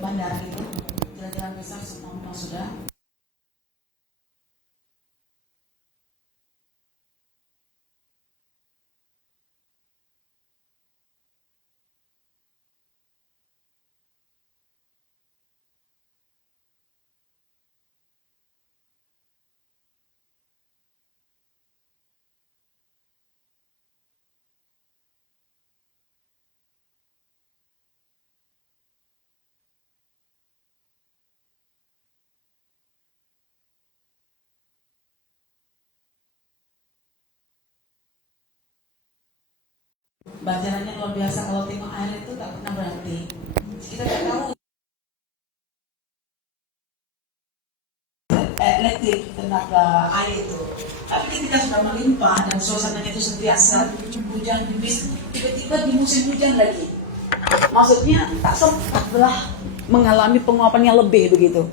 bandara itu, jalan-jalan besar semua memang sudah. Banjarannya luar biasa, kalau tengok air itu tak pernah berhenti. Kita tak tahu elektrik tenaga air itu, tapi ketika sudah melimpah dan suasananya itu sentiasa hujan tipis, tiba-tiba di musim hujan lagi, maksudnya tak sempat lah mengalami penguapan yang lebih begitu.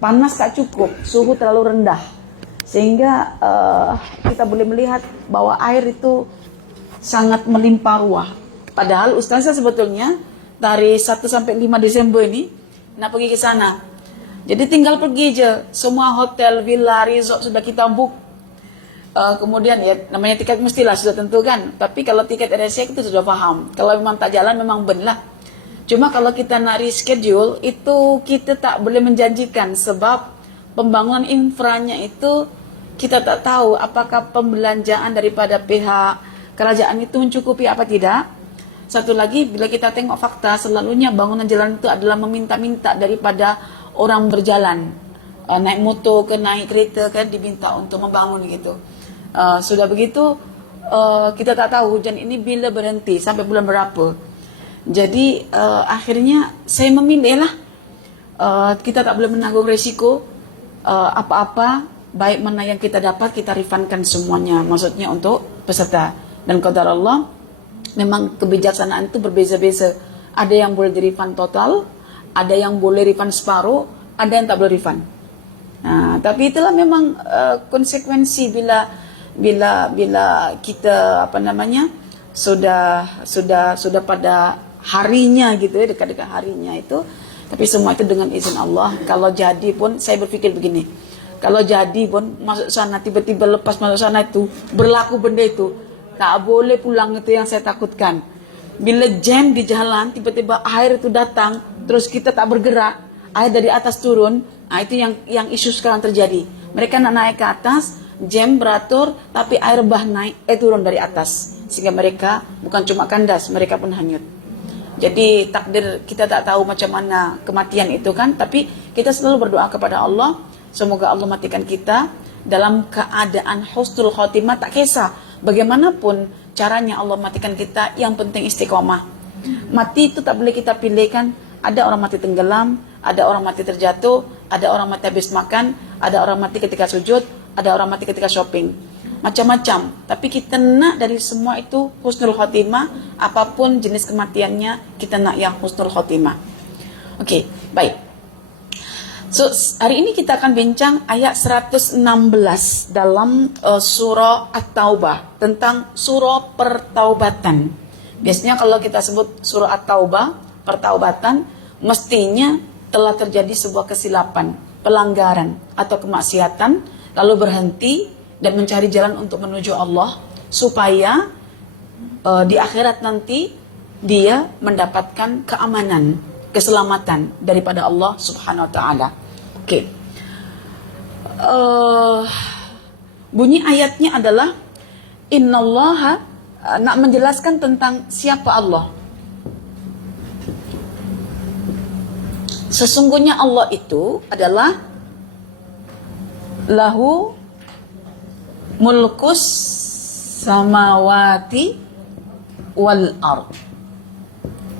Panas tak cukup, suhu terlalu rendah, sehingga kita boleh melihat bahwa air itu sangat melimpah ruah. Padahal Ustazah sebetulnya dari 1 sampai 5 Desember ini nak pergi ke sana. Jadi tinggal pergi je. Semua hotel, villa, resort sudah kita book. Kemudian ya namanya tiket mestilah sudah tentu kan. Tapi kalau tiket RSC itu sudah paham. Kalau memang tak jalan memang ben lah. Cuma kalau kita nak reschedule itu kita tak boleh menjanjikan, sebab pembangunan infranya itu kita tak tahu apakah pembelanjaan daripada pihak kerajaan itu mencukupi apa tidak. Satu lagi, bila kita tengok fakta, selalunya bangunan jalan itu adalah meminta-minta daripada orang berjalan. Naik motor ke naik kereta kan diminta untuk membangun gitu. Sudah begitu, kita tak tahu hujan ini bila berhenti, sampai bulan berapa. Jadi akhirnya saya memilih lah, kita tak boleh menanggung resiko apa-apa, baik mana yang kita dapat kita refundkan semuanya, maksudnya untuk peserta. Dan qadar Allah, memang kebijaksanaan itu berbeza-beza. Ada yang boleh di refund total, ada yang boleh refund separuh, ada yang tak boleh refund. Nah, tapi itulah memang konsekuensi bila kita sudah pada harinya gitu ya, dekat-dekat harinya itu. Tapi semua itu dengan izin Allah. Kalau jadi pun, saya berpikir begini, kalau jadi pun masuk sana, tiba-tiba lepas masuk sana itu berlaku benda itu, tak boleh pulang, itu yang saya takutkan. Bila jam di jalan, tiba-tiba air itu datang, terus kita tak bergerak, air dari atas turun, nah itu yang isu sekarang terjadi. Mereka nak naik ke atas, jam beratur, tapi air bah naik, turun dari atas. Sehingga mereka bukan cuma kandas, mereka pun hanyut. Jadi takdir kita tak tahu macam mana kematian itu kan, tapi kita selalu berdoa kepada Allah, semoga Allah matikan kita dalam keadaan husnul khotimah, tak kisah bagaimanapun caranya Allah matikan kita, yang penting istiqomah. Mati itu tak boleh kita pilihkan. Ada orang mati tenggelam, ada orang mati terjatuh, ada orang mati habis makan, ada orang mati ketika sujud, ada orang mati ketika shopping. Macam-macam. Tapi kita nak dari semua itu husnul khotimah. Apapun jenis kematiannya, kita nak yang husnul khotimah. Okey, baik. So, hari ini kita akan bincang ayat 116 dalam surah At-Taubah, tentang surah pertaubatan. Biasanya kalau kita sebut surah At-Taubah, pertaubatan, mestinya telah terjadi sebuah kesilapan, pelanggaran atau kemaksiatan, lalu berhenti dan mencari jalan untuk menuju Allah, supaya di akhirat nanti dia mendapatkan keamanan, keselamatan daripada Allah Subhanahu wa taala. Okey. Bunyi ayatnya adalah innallaha, nak menjelaskan tentang siapa Allah. Sesungguhnya Allah itu adalah lahu mulkus samawati wal ard.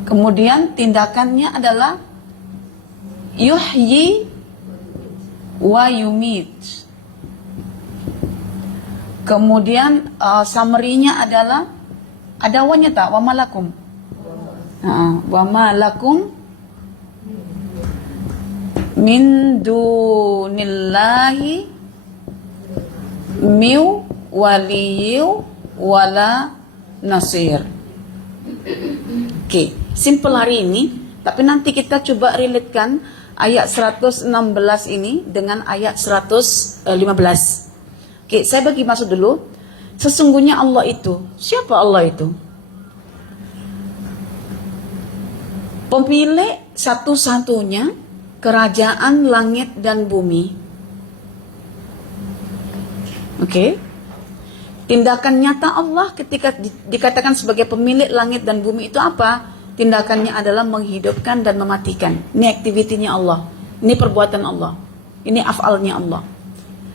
Kemudian tindakannya adalah yuhyi wa yumit. Kemudian summary-nya adalah, ada wanya tak? Wa malakum. Wa malakum min dunillahi miu waliyu wala nasir. Okey, simple hari ini Tapi nanti kita coba relatekan ayat 116 ini dengan ayat 115. Oke, saya bagi maksud dulu. Sesungguhnya Allah itu, siapa Allah itu? Pemilik satu-satunya kerajaan langit dan bumi. Oke. Tindakan nyata Allah ketika dikatakan sebagai pemilik langit dan bumi itu apa? Tindakannya adalah menghidupkan dan mematikan. Ini aktivitinya Allah. Ini perbuatan Allah. Ini af'alnya Allah.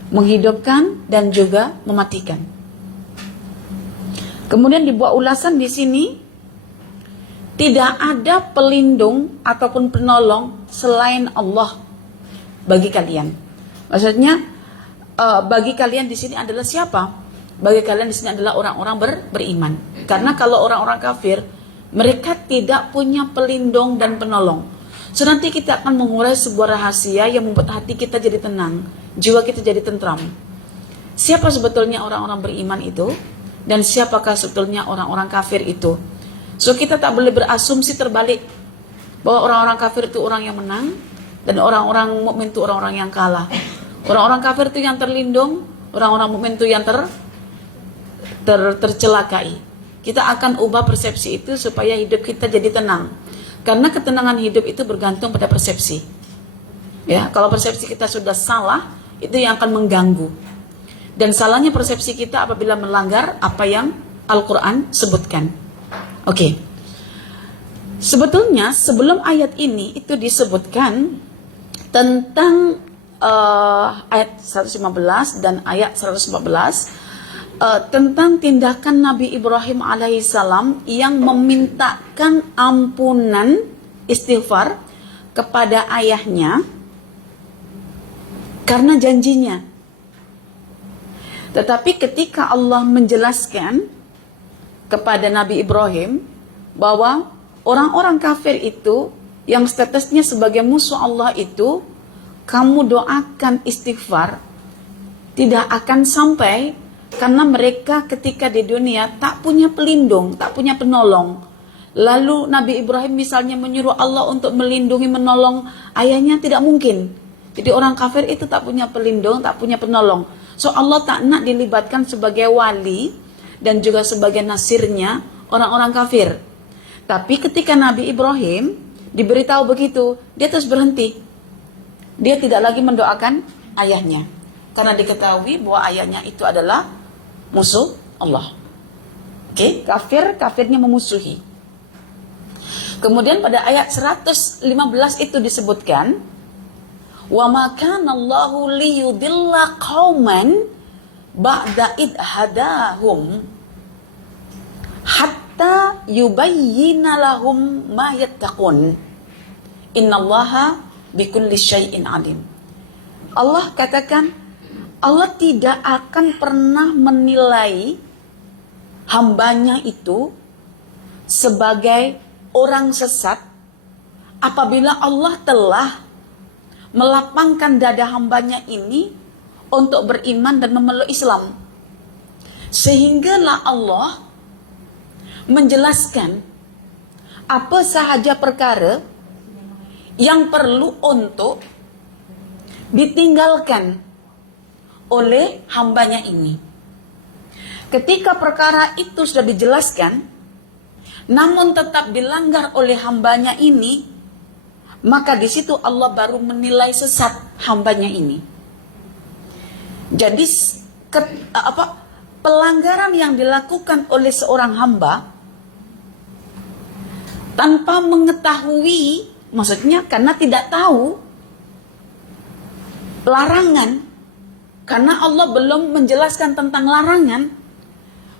Menghidupkan dan juga mematikan. Kemudian dibuat ulasan di sini, tidak ada pelindung ataupun penolong selain Allah bagi kalian. Maksudnya bagi kalian di sini adalah siapa? Bagi kalian di sini adalah orang-orang beriman. Karena kalau orang-orang kafir, mereka tidak punya pelindung dan penolong. So nanti kita akan mengurai sebuah rahasia yang membuat hati kita jadi tenang, jiwa kita jadi tentram. Siapa sebetulnya orang-orang beriman itu? Dan siapakah sebetulnya orang-orang kafir itu? So kita tak boleh berasumsi terbalik bahwa orang-orang kafir itu orang yang menang dan orang-orang mukmin itu orang-orang yang kalah. Orang-orang kafir itu yang terlindung, orang-orang mukmin itu yang tercelakai. Kita akan ubah persepsi itu supaya hidup kita jadi tenang. Karena ketenangan hidup itu bergantung pada persepsi. Ya, kalau persepsi kita sudah salah, itu yang akan mengganggu. Dan salahnya persepsi kita apabila melanggar apa yang Al-Quran sebutkan. Oke. Sebetulnya sebelum ayat ini itu disebutkan tentang ayat 115 dan ayat 114 tentang tindakan Nabi Ibrahim alaihissalam yang memintakan ampunan istighfar kepada ayahnya karena janjinya. Tetapi ketika Allah menjelaskan kepada Nabi Ibrahim bahwa orang-orang kafir itu yang statusnya sebagai musuh Allah itu, kamu doakan istighfar, tidak akan sampai. Karena mereka ketika di dunia tak punya pelindung, tak punya penolong. Lalu Nabi Ibrahim misalnya menyuruh Allah untuk melindungi, menolong ayahnya, tidak mungkin. Jadi orang kafir itu tak punya pelindung, tak punya penolong. So Allah tak nak dilibatkan sebagai wali dan juga sebagai nasirnya orang-orang kafir. Tapi ketika Nabi Ibrahim diberitahu begitu, dia terus berhenti. Dia tidak lagi mendoakan ayahnya. Karena diketahui bahwa ayahnya itu adalah musuh Allah. Oke, kafirnya memusuhi. Kemudian pada ayat 115 itu disebutkan, wa ma kana Allahu liyudilla qauman ba'da id hadahum hatta yubayyina lahum ma yattaqun. Innallaha bikulli syai'in alim. Allah katakan, Allah tidak akan pernah menilai hambanya itu sebagai orang sesat apabila Allah telah melapangkan dada hambanya ini untuk beriman dan memeluk Islam. Sehinggalah Allah menjelaskan apa sahaja perkara yang perlu untuk ditinggalkan oleh hambanya ini. Ketika perkara itu sudah dijelaskan, namun tetap dilanggar oleh hambanya ini, maka di situ Allah baru menilai sesat hambanya ini. Jadi pelanggaran yang dilakukan oleh seorang hamba tanpa mengetahui, maksudnya karena tidak tahu larangan, karena Allah belum menjelaskan tentang larangan,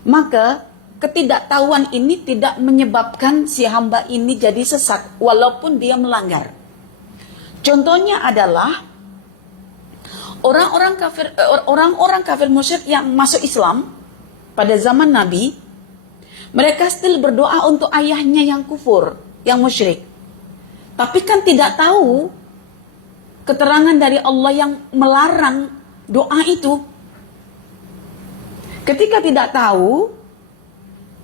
maka ketidaktahuan ini tidak menyebabkan si hamba ini jadi sesat walaupun dia melanggar. Contohnya adalah orang-orang kafir musyrik yang masuk Islam pada zaman Nabi, mereka still berdoa untuk ayahnya yang kufur, yang musyrik. Tapi kan tidak tahu keterangan dari Allah yang melarang doa itu. Ketika tidak tahu,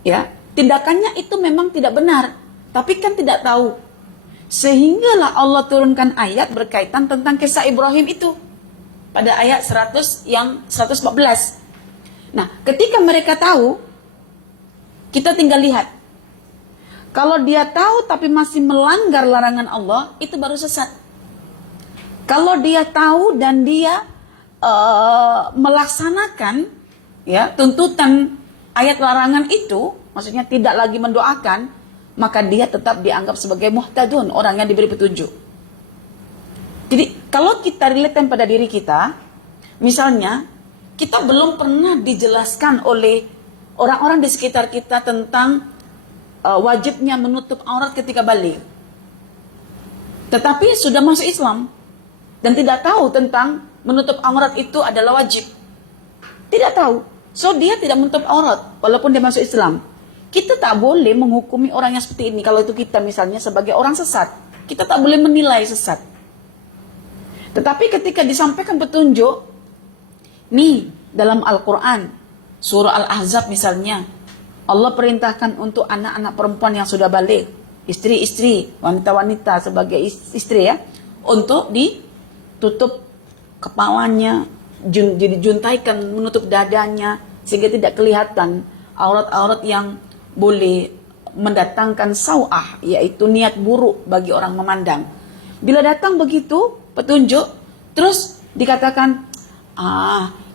ya, tindakannya itu memang tidak benar. Tapi kan tidak tahu. Sehinggalah Allah turunkan ayat berkaitan tentang kisah Ibrahim itu. Pada ayat 114. Nah, ketika mereka tahu, kita tinggal lihat. Kalau dia tahu tapi masih melanggar larangan Allah, itu baru sesat. Kalau dia tahu dan dia melaksanakan ya tuntutan ayat larangan itu, maksudnya tidak lagi mendoakan, maka dia tetap dianggap sebagai muhtadun, orang yang diberi petunjuk. Jadi kalau kita relate pada diri kita, misalnya kita belum pernah dijelaskan oleh orang-orang di sekitar kita tentang wajibnya menutup aurat ketika balik, tetapi sudah masuk Islam dan tidak tahu tentang menutup aurat itu adalah wajib, tidak tahu, so dia tidak menutup aurat walaupun dia masuk Islam. Kita tak boleh menghukumi orang yang seperti ini. Kalau itu kita misalnya sebagai orang sesat, kita tak boleh menilai sesat. Tetapi ketika disampaikan petunjuk, nih dalam Al-Quran, surah Al-Ahzab misalnya, Allah perintahkan untuk anak-anak perempuan yang sudah balik, istri-istri, wanita-wanita sebagai istri ya, untuk ditutup kepalanya, jadi juntaikan, menutup dadanya, sehingga tidak kelihatan aurat-aurat yang boleh mendatangkan sau'ah, yaitu niat buruk bagi orang memandang. Bila datang begitu petunjuk, terus dikatakan,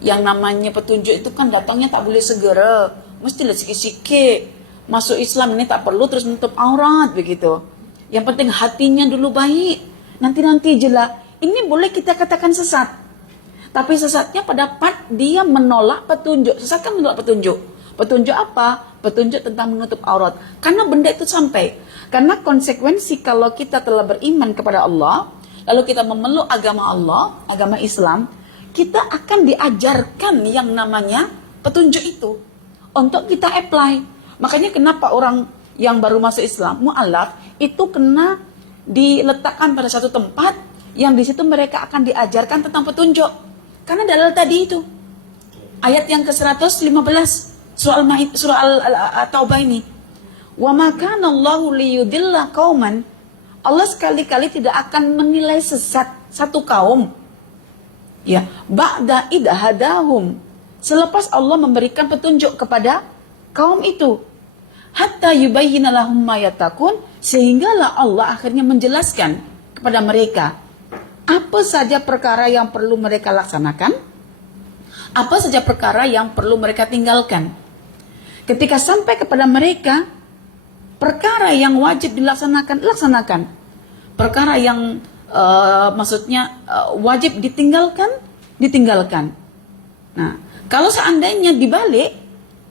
yang namanya petunjuk itu kan datangnya tak boleh segera, mestilah sikit-sikit. Masuk Islam ini tak perlu terus menutup aurat begitu. Yang penting hatinya dulu baik, nanti-nanti je lah. Ini boleh kita katakan sesat. Tapi sesatnya pada part dia menolak petunjuk. Sesat kan menolak petunjuk. Petunjuk apa? Petunjuk tentang menutup aurat. Karena benda itu sampai. Karena konsekuensi kalau kita telah beriman kepada Allah, lalu kita memeluk agama Allah, agama Islam, kita akan diajarkan yang namanya petunjuk itu untuk kita apply. Makanya kenapa orang yang baru masuk Islam, mu'alaf, itu kena diletakkan pada satu tempat yang di situ mereka akan diajarkan tentang petunjuk. Karena dalil tadi itu. Ayat yang ke-115 surah Al-Taubah ini. Wa ma kana Allahu liyudilla qauman. Allah sekali-kali tidak akan menilai sesat satu kaum. Ya, ba'da idhadahum. Selepas Allah memberikan petunjuk kepada kaum itu. Hatta yubayyina lahum ma yattaqun, sehinggalah Allah akhirnya menjelaskan kepada mereka apa saja perkara yang perlu mereka laksanakan, apa saja perkara yang perlu mereka tinggalkan. Ketika sampai kepada mereka perkara yang wajib dilaksanakan, laksanakan. Perkara yang wajib ditinggalkan, ditinggalkan. Nah, kalau seandainya dibalik,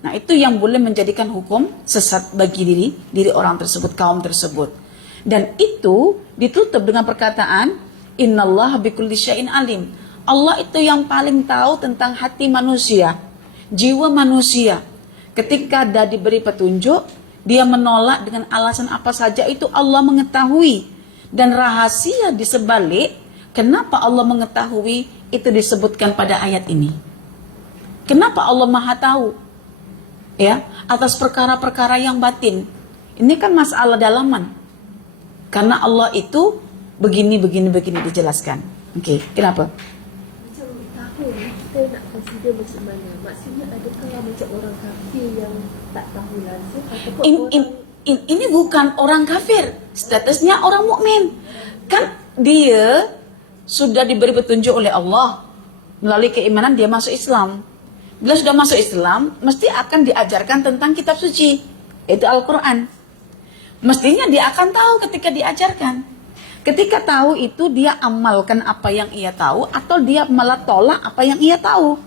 nah itu yang boleh menjadikan hukum sesat bagi diri orang tersebut, kaum tersebut. Dan itu ditutup dengan perkataan innallaha bikulli syai'in alim. Allah itu yang paling tahu tentang hati manusia, jiwa manusia. Ketika dia diberi petunjuk, dia menolak dengan alasan apa saja, itu Allah mengetahui. Dan rahasia di sebalik kenapa Allah mengetahui itu disebutkan pada ayat ini. Kenapa Allah Maha tahu? Ya, atas perkara-perkara yang batin. Ini kan masalah dalaman. Karena Allah itu begini dijelaskan. Oke, kenapa? Macam tahu kita nak consider macam mana? Maksudnya adakah macam orang kafir yang tak tahu langsung ataupun ini bukan orang kafir, statusnya orang mukmin. Kan dia sudah diberi petunjuk oleh Allah melalui keimanan, dia masuk Islam. Bila sudah masuk Islam, mesti akan diajarkan tentang kitab suci, yaitu Al-Quran. Mestinya dia akan tahu ketika diajarkan. Ketika tahu itu dia amalkan apa yang ia tahu, atau dia malah tolak apa yang ia tahu.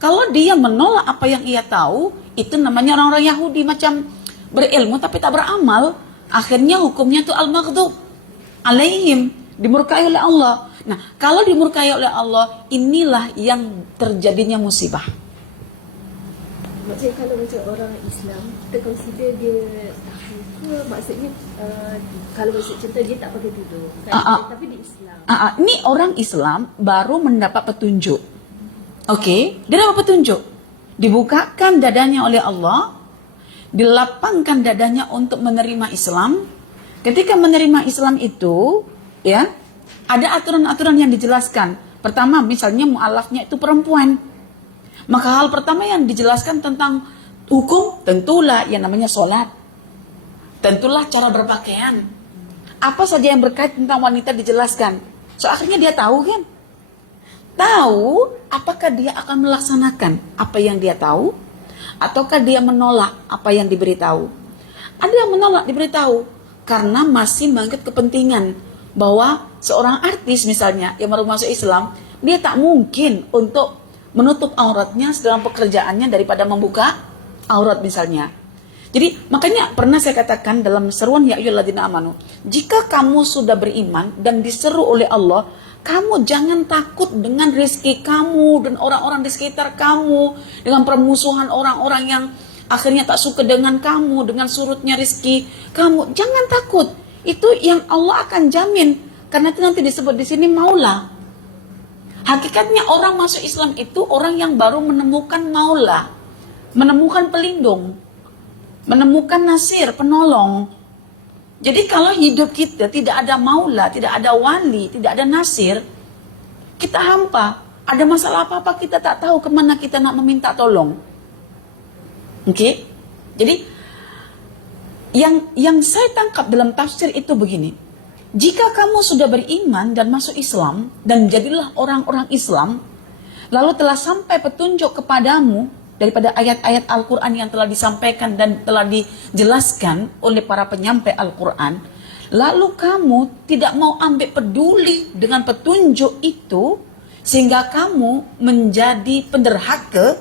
Kalau dia menolak apa yang ia tahu, itu namanya orang-orang Yahudi, macam berilmu tapi tak beramal. Akhirnya hukumnya itu al-maghdub alaihim, dimurkai oleh Allah. Nah, kalau dimurkai oleh Allah, inilah yang terjadinya musibah. Macam kalau macam orang Islam, kita consider dia tahu ke, maksudnya kalau maksud contoh dia tak pakai tudung kan, tapi di Islam. Ini orang Islam baru mendapat petunjuk. Oke, dia dapat petunjuk. Dibukakan dadanya oleh Allah, dilapangkan dadanya untuk menerima Islam, Ketika menerima Islam itu, ya, ada aturan-aturan yang dijelaskan. Pertama, misalnya mu'alafnya itu perempuan. Maka hal pertama yang dijelaskan tentang hukum, tentulah yang namanya sholat. Tentulah cara berpakaian. Apa saja yang berkait tentang wanita dijelaskan. So akhirnya dia tahu kan? Tahu apakah dia akan melaksanakan apa yang dia tahu, ataukah dia menolak apa yang diberitahu. Ada yang menolak diberitahu karena masih menganggap kepentingan bahwa seorang artis misalnya yang baru masuk Islam, dia tak mungkin untuk menutup auratnya dalam pekerjaannya daripada membuka aurat misalnya. Jadi makanya pernah saya katakan dalam seruan ya ayyuhalladzina amanu, jika kamu sudah beriman dan diseru oleh Allah, kamu jangan takut dengan rezeki kamu dan orang-orang di sekitar kamu, dengan permusuhan orang-orang yang akhirnya tak suka dengan kamu, dengan surutnya rezeki kamu. Jangan takut, itu yang Allah akan jamin, karena itu nanti disebut di sini maula. Hakikatnya orang masuk Islam itu orang yang baru menemukan maula, menemukan pelindung, menemukan nasir, penolong. Jadi kalau hidup kita tidak ada maula, tidak ada wali, tidak ada nasir, kita hampa. Ada masalah apa-apa kita tak tahu kemana kita nak meminta tolong. Oke? Jadi yang saya tangkap dalam tafsir itu begini. Jika kamu sudah beriman dan masuk Islam dan jadilah orang-orang Islam, lalu telah sampai petunjuk kepadamu daripada ayat-ayat Al-Quran yang telah disampaikan dan telah dijelaskan oleh para penyampai Al-Quran, lalu kamu tidak mau ambil peduli dengan petunjuk itu, sehingga kamu menjadi penderhaka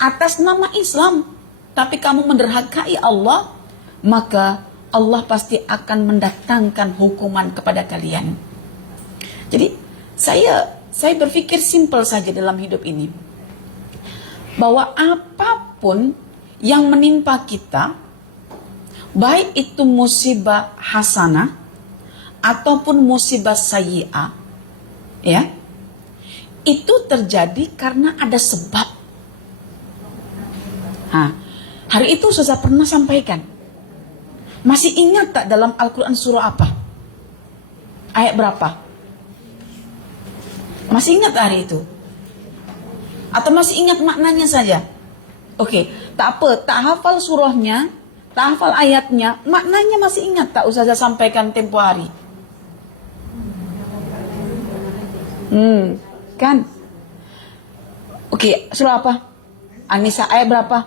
atas nama Islam, tapi kamu menderhakai Allah, maka Allah pasti akan mendatangkan hukuman kepada kalian. Jadi saya berpikir simpel saja dalam hidup ini, bahwa apapun yang menimpa kita, baik itu musibah hasanah ataupun musibah sayyi'ah, ya, itu terjadi karena ada sebab. Hari itu saya pernah sampaikan. Masih ingat tak dalam Al-Quran surah apa? Ayat berapa? Masih ingat hari itu? Atau masih ingat maknanya saja? Oke, tak apa, tak hafal surahnya, tak hafal ayatnya, maknanya masih ingat tak usah saya sampaikan tempo hari? Kan? Oke, surah apa? An-Nisa ayat berapa?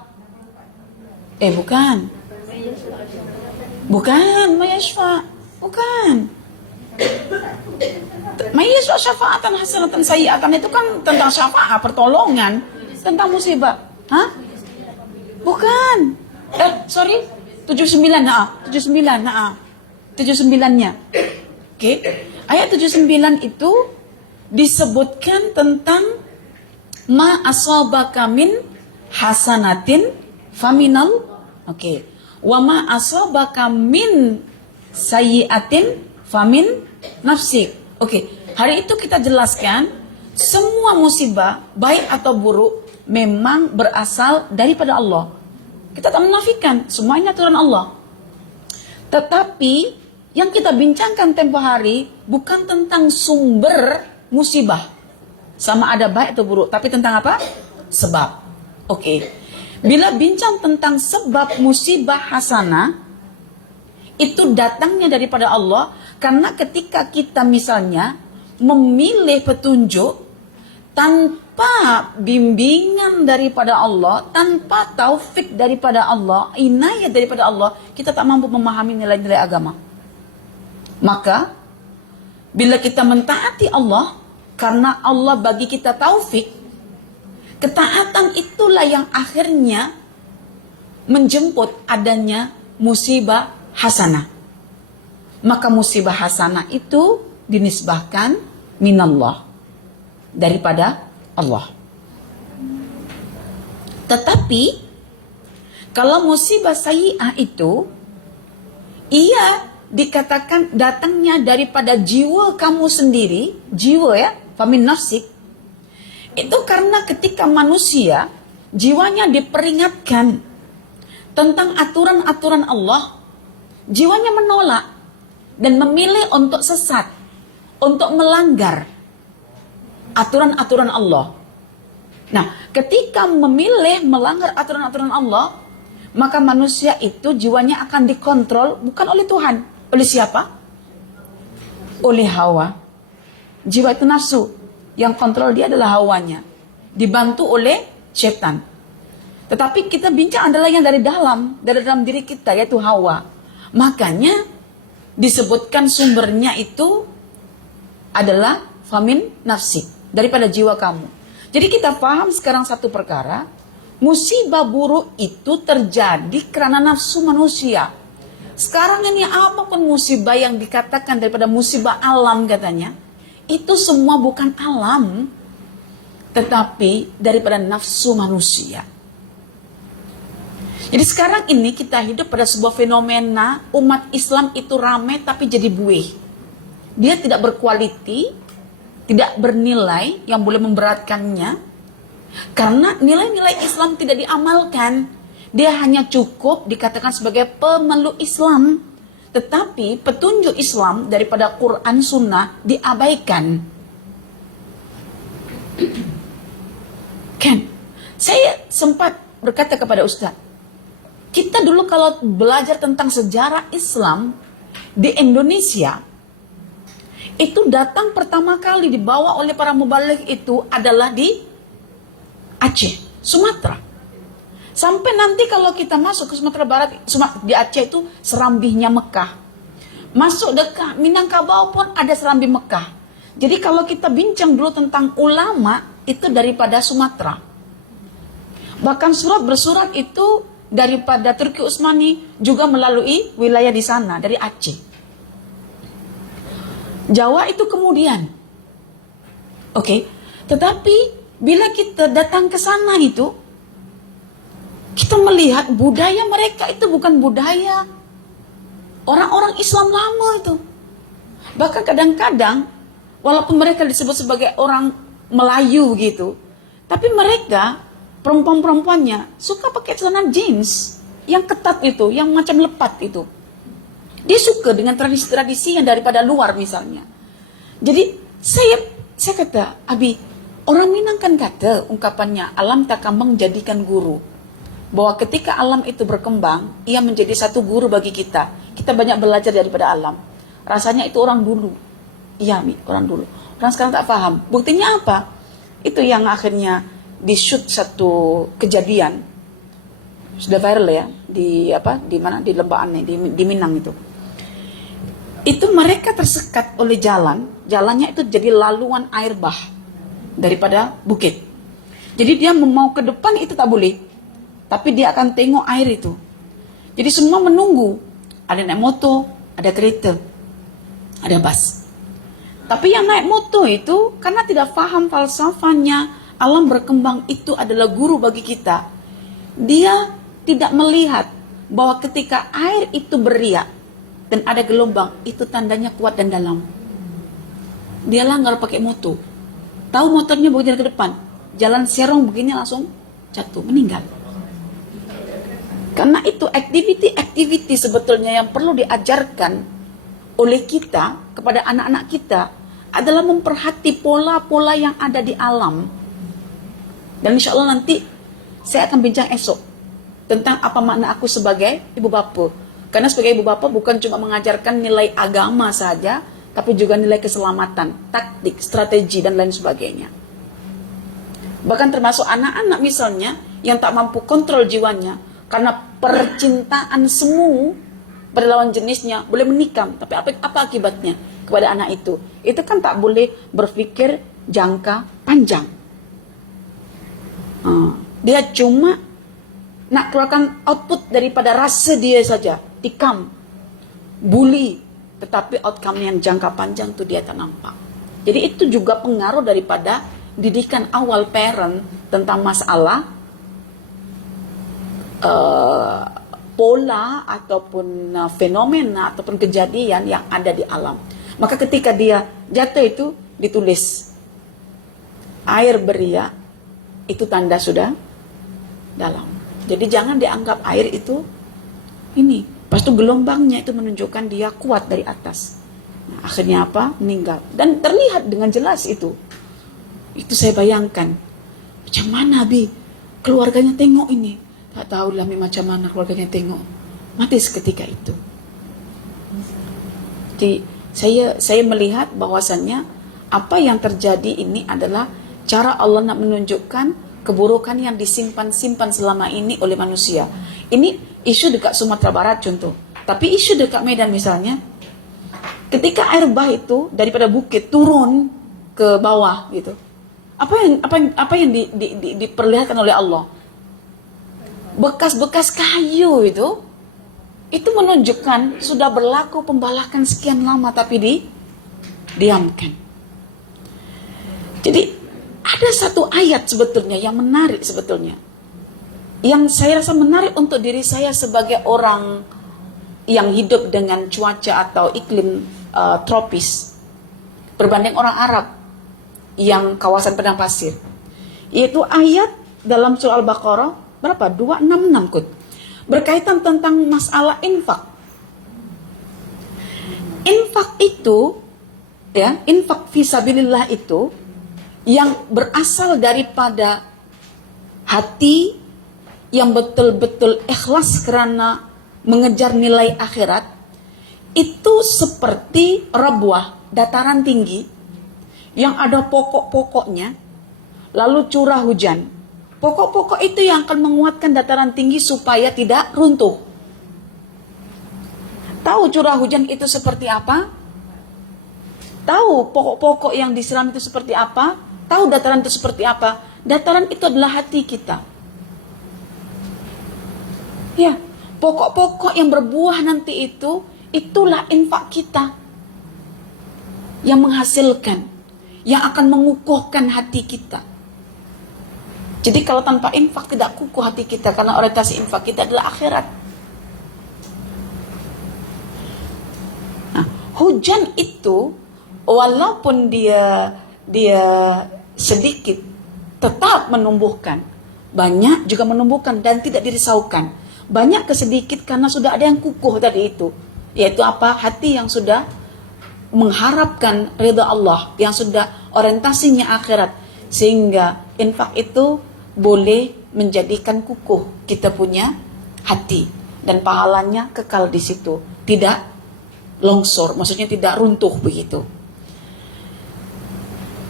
Bukan. Bukan, mayashfa. Bukan. Mayashfa syafa'atan hasanatan sayyi'atan itu kan tentang syafaat, pertolongan, tentang musibah. Hah? Bukan. Sorry. 79, 79-nya. Oke. Ayat 79 itu disebutkan tentang ma asabaka min hasanatin faminal. Oke. Wa ma asabaka min sayyi'atin famin nafsik. Oke, hari itu kita jelaskan semua musibah baik atau buruk memang berasal daripada Allah. Kita tak menafikan, semuanya aturan Allah. Tetapi yang kita bincangkan tempo hari bukan tentang sumber musibah, sama ada baik atau buruk, tapi tentang apa? Sebab. Oke. Bila bincang tentang sebab musibah hasanah, itu datangnya daripada Allah, karena ketika kita misalnya memilih petunjuk tanpa bimbingan daripada Allah, tanpa taufik daripada Allah, inayah daripada Allah, kita tak mampu memahami nilai-nilai agama. Maka bila kita mentaati Allah, karena Allah bagi kita taufik, ketaatan itulah yang akhirnya menjemput adanya musibah hasanah. Maka musibah hasanah itu dinisbahkan minallah, daripada Allah. Tetapi kalau musibah sayyi'ah itu, ia dikatakan datangnya daripada jiwa kamu sendiri, jiwa ya, famin nafsik. Itu karena ketika manusia jiwanya diperingatkan tentang aturan-aturan Allah, jiwanya menolak. dan memilih untuk sesat, untuk melanggar aturan-aturan Allah. Nah, ketika memilih melanggar aturan-aturan Allah, maka manusia itu jiwanya akan dikontrol bukan oleh Tuhan. Oleh siapa? Oleh hawa. Jiwa itu nafsu. Yang kontrol dia adalah hawanya. Dibantu oleh setan. Tetapi kita bincang adalah yang dari dalam diri kita, yaitu hawa. Makanya disebutkan sumbernya itu adalah famin nafsi, daripada jiwa kamu. Jadi kita paham sekarang satu perkara, musibah buruk itu terjadi karena nafsu manusia. Sekarang ini apapun musibah yang dikatakan daripada musibah alam katanya, itu semua bukan alam, tetapi daripada nafsu manusia. Jadi sekarang ini kita hidup pada sebuah fenomena umat Islam itu ramai tapi jadi buih. Dia tidak berkualiti, tidak bernilai yang boleh memberatkannya. Karena nilai-nilai Islam tidak diamalkan. Dia hanya cukup dikatakan sebagai pemeluk Islam. Tetapi petunjuk Islam daripada Quran Sunnah diabaikan. Kan? Saya sempat berkata kepada Ustaz, kita dulu kalau belajar tentang sejarah Islam di Indonesia, itu datang pertama kali dibawa oleh para mubaligh itu adalah di Aceh, Sumatera. Sampai nanti kalau kita masuk ke Sumatera Barat, di Aceh itu serambihnya Mekah. Masuk dekat Minangkabau pun ada serambi Mekah. Jadi kalau kita bincang dulu tentang ulama, itu daripada Sumatera. Bahkan surat bersurat itu daripada Turki Utsmani juga melalui wilayah di sana, dari Aceh. Jawa itu kemudian. Oke. Tetapi bila kita datang ke sana itu, kita melihat budaya mereka itu bukan budaya orang-orang Islam lama itu. Bahkan kadang-kadang walaupun mereka disebut sebagai orang Melayu gitu, tapi mereka perempuan-perempuannya suka pakai celana jeans yang ketat itu, yang macam lepat itu. Dia suka dengan tradisi-tradisi yang daripada luar misalnya. Jadi saya kata, Abi, orang Minang kan kata ungkapannya, alam tak kambang jadikan guru. Bahwa ketika alam itu berkembang, ia menjadi satu guru bagi kita. Kita banyak belajar daripada alam. Rasanya itu orang dulu. Iya, Mi, orang dulu. Orang sekarang tak paham. Buktinya apa? Itu yang akhirnya di-shoot satu kejadian. Sudah viral ya, di mana? Di Lembaan, di Minang itu. Itu mereka tersekat oleh jalannya itu jadi laluan air bah daripada bukit. Jadi dia mau ke depan itu tak boleh, tapi dia akan tengok air itu. Jadi semua menunggu, ada naik motor, ada kereta, ada bus. Tapi yang naik motor itu karena tidak paham falsafahnya, alam berkembang itu adalah guru bagi kita. Dia tidak melihat bahwa ketika air itu beriak dan ada gelombang, itu tandanya kuat dan dalam. Dia langgar pakai motor. Tahu motornya berjalan ke depan, jalan serong begini langsung jatuh, meninggal. Karena itu aktiviti sebetulnya yang perlu diajarkan oleh kita kepada anak-anak kita adalah memperhati pola-pola yang ada di alam. Dan insya Allah nanti saya akan bincang esok tentang apa makna aku sebagai ibu bapa. Karena sebagai ibu bapa bukan cuma mengajarkan nilai agama saja, tapi juga nilai keselamatan, taktik, strategi, dan lain sebagainya. Bahkan termasuk anak-anak misalnya yang tak mampu kontrol jiwanya karena percintaan semu pada lawan jenisnya, boleh menikam. Tapi apa akibatnya kepada anak itu? Itu kan tak boleh berpikir jangka panjang. Dia cuma nak keluarkan output daripada rasa dia saja, tikam, bully, tetapi outcome yang jangka panjang itu dia tak nampak. Jadi itu juga pengaruh daripada didikan awal parent tentang masalah pola ataupun fenomena ataupun kejadian yang ada di alam. Maka ketika dia jatuh itu ditulis air beriak, itu tanda sudah dalam. Jadi jangan dianggap air itu ini Lepas itu gelombangnya itu menunjukkan dia kuat dari atas. Nah, akhirnya apa? Meninggal. Dan terlihat dengan jelas itu. Itu saya bayangkan. Macam mana Bi? Keluarganya tengok ini. Tak tahu lah macam mana keluarganya tengok. Mati seketika itu. Jadi saya melihat bahwasannya apa yang terjadi ini adalah cara Allah nak menunjukkan keburukan yang disimpan-simpan selama ini oleh manusia. Ini isu dekat Sumatera Barat contoh. Tapi isu dekat Medan misalnya, ketika air bah itu daripada bukit turun ke bawah gitu. Apa yang diperlihatkan oleh Allah? Bekas-bekas kayu itu menunjukkan sudah berlaku pembalakan sekian lama tapi diamkan. Jadi ada satu ayat sebetulnya yang menarik sebetulnya. Yang saya rasa menarik untuk diri saya sebagai orang yang hidup dengan cuaca atau iklim tropis berbanding orang Arab yang kawasan padang pasir. Yaitu ayat dalam surah Al-Baqarah berapa? 266 kot. Berkaitan tentang masalah infak. Infak itu infak fisabilillah itu yang berasal daripada hati yang betul-betul ikhlas karena mengejar nilai akhirat, itu seperti rabuah, dataran tinggi yang ada pokok-pokoknya, lalu curah hujan. Pokok-pokok itu yang akan menguatkan dataran tinggi supaya tidak runtuh. Tahu curah hujan itu seperti apa? Tahu pokok-pokok yang disiram itu seperti apa? Tahu dataran itu seperti apa? Dataran itu adalah hati kita. Ya, pokok-pokok yang berbuah nanti itulah infak kita. Yang menghasilkan, yang akan mengukuhkan hati kita. Jadi kalau tanpa infak tidak kukuh hati kita, karena orientasi infak kita adalah akhirat. Nah, hujan itu walaupun dia sedikit tetap menumbuhkan, banyak juga menumbuhkan dan tidak dirisaukan. Banyak ke sedikit karena sudah ada yang kukuh tadi itu, yaitu apa? Hati yang sudah mengharapkan ridha Allah, yang sudah orientasinya akhirat, sehingga infak itu boleh menjadikan kukuh kita punya hati dan pahalanya kekal di situ, tidak longsor, maksudnya tidak runtuh begitu.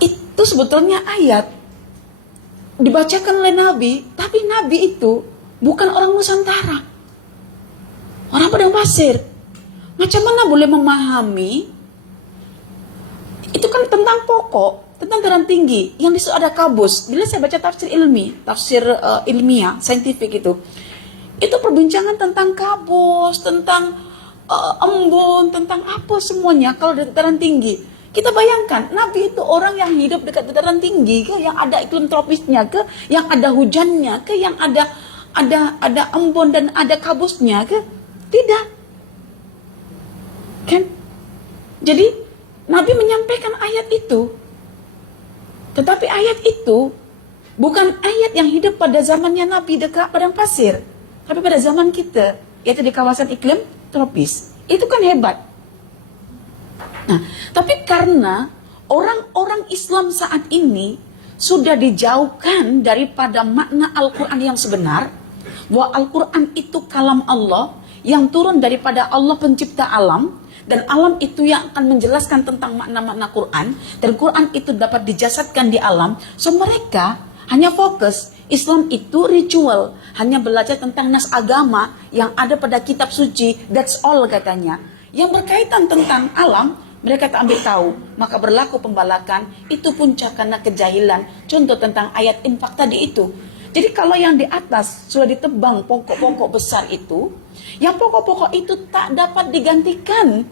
Itu sebetulnya ayat dibacakan oleh Nabi, tapi Nabi itu bukan orang Nusantara, orang padang pasir. Macam mana boleh memahami? Itu kan tentang pokok, tentang dataran tinggi yang disitu ada kabus. Bila saya baca tafsir ilmiah, saintifik itu perbincangan tentang kabus, tentang embun, tentang apa semuanya. Kalau dataran tinggi, kita bayangkan Nabi itu orang yang hidup dekat dataran tinggi ke, yang ada iklim tropisnya ke, yang ada hujannya ke, yang ada embun dan ada kabusnya ke? Tidak, kan? Jadi Nabi menyampaikan ayat itu. Tetapi ayat itu bukan ayat yang hidup pada zamannya Nabi dekat padang pasir, tapi pada zaman kita, yaitu di kawasan iklim tropis. Itu kan hebat. Nah, tapi karena orang-orang Islam saat ini sudah dijauhkan daripada makna Al-Quran yang sebenar, bahwa Al-Quran itu kalam Allah yang turun daripada Allah pencipta alam, dan alam itu yang akan menjelaskan tentang makna-makna Quran, dan Quran itu dapat dijasadkan di alam. So mereka hanya fokus, Islam itu ritual, hanya belajar tentang nas agama yang ada pada kitab suci, that's all katanya. Yang berkaitan tentang alam, mereka tak ambil tahu, maka berlaku pembalakan. Itu puncak karena kejahilan. Contoh tentang ayat infak tadi itu. Jadi kalau yang di atas sudah ditebang pokok-pokok besar itu, yang pokok-pokok itu tak dapat digantikan.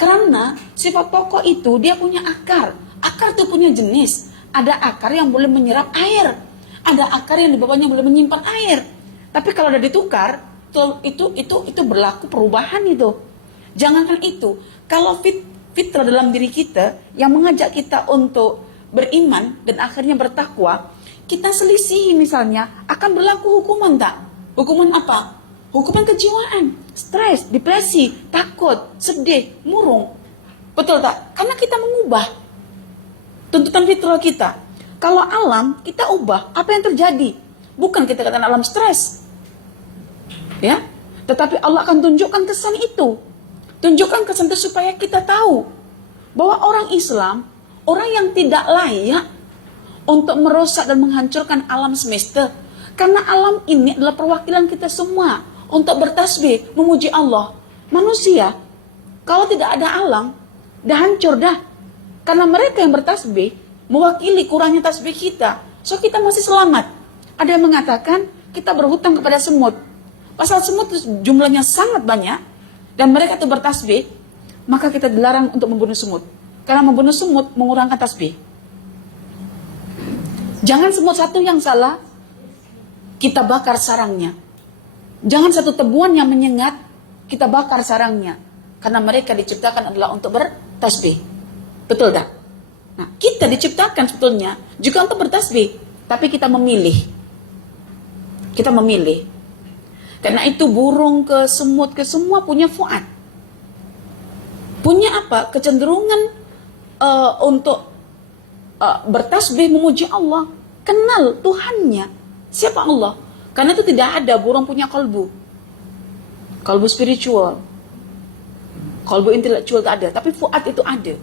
Karena sifat pokok itu dia punya akar. Akar itu punya jenis. Ada akar yang boleh menyerap air. Ada akar yang di bawahnya boleh menyimpan air. Tapi kalau udah ditukar, itu berlaku perubahan itu. Jangankan itu, kalau fitrah dalam diri kita yang mengajak kita untuk beriman dan akhirnya bertakwa, kita selisihi misalnya, akan berlaku hukuman tak? Hukuman apa? Hukuman kejiwaan, stres, depresi, takut, sedih, murung. Betul tak? Karena kita mengubah tuntutan fitrah kita. Kalau alam, kita ubah. Apa yang terjadi? Bukan kita katakan alam stres. Ya, tetapi Allah akan tunjukkan kesan itu. Tunjukkan kesan itu supaya kita tahu bahwa orang Islam, orang yang tidak layak untuk merusak dan menghancurkan alam semesta. Karena alam ini adalah perwakilan kita semua untuk bertasbih, memuji Allah. Manusia, kalau tidak ada alam, dah hancur dah. Karena mereka yang bertasbih, mewakili kurangnya tasbih kita. So kita masih selamat. Ada yang mengatakan, kita berhutang kepada semut. Pasal semut jumlahnya sangat banyak, dan mereka itu bertasbih, maka kita dilarang untuk membunuh semut. Karena membunuh semut mengurangkan tasbih. Jangan semut satu yang salah, kita bakar sarangnya. Jangan satu tebuan yang menyengat, kita bakar sarangnya. Karena mereka diciptakan adalah untuk bertasbih. Betul tak? Nah, kita diciptakan sebetulnya juga untuk bertasbih. Tapi kita memilih. Kita memilih. Karena itu burung ke semut ke semua punya fuad. Punya apa? Kecenderungan untuk bertasbih memuji Allah. Kenal Tuhannya. Siapa Allah? Karena itu tidak ada burung punya kalbu. Kalbu spiritual. Kalbu intelektual tak ada. Tapi fuad itu ada.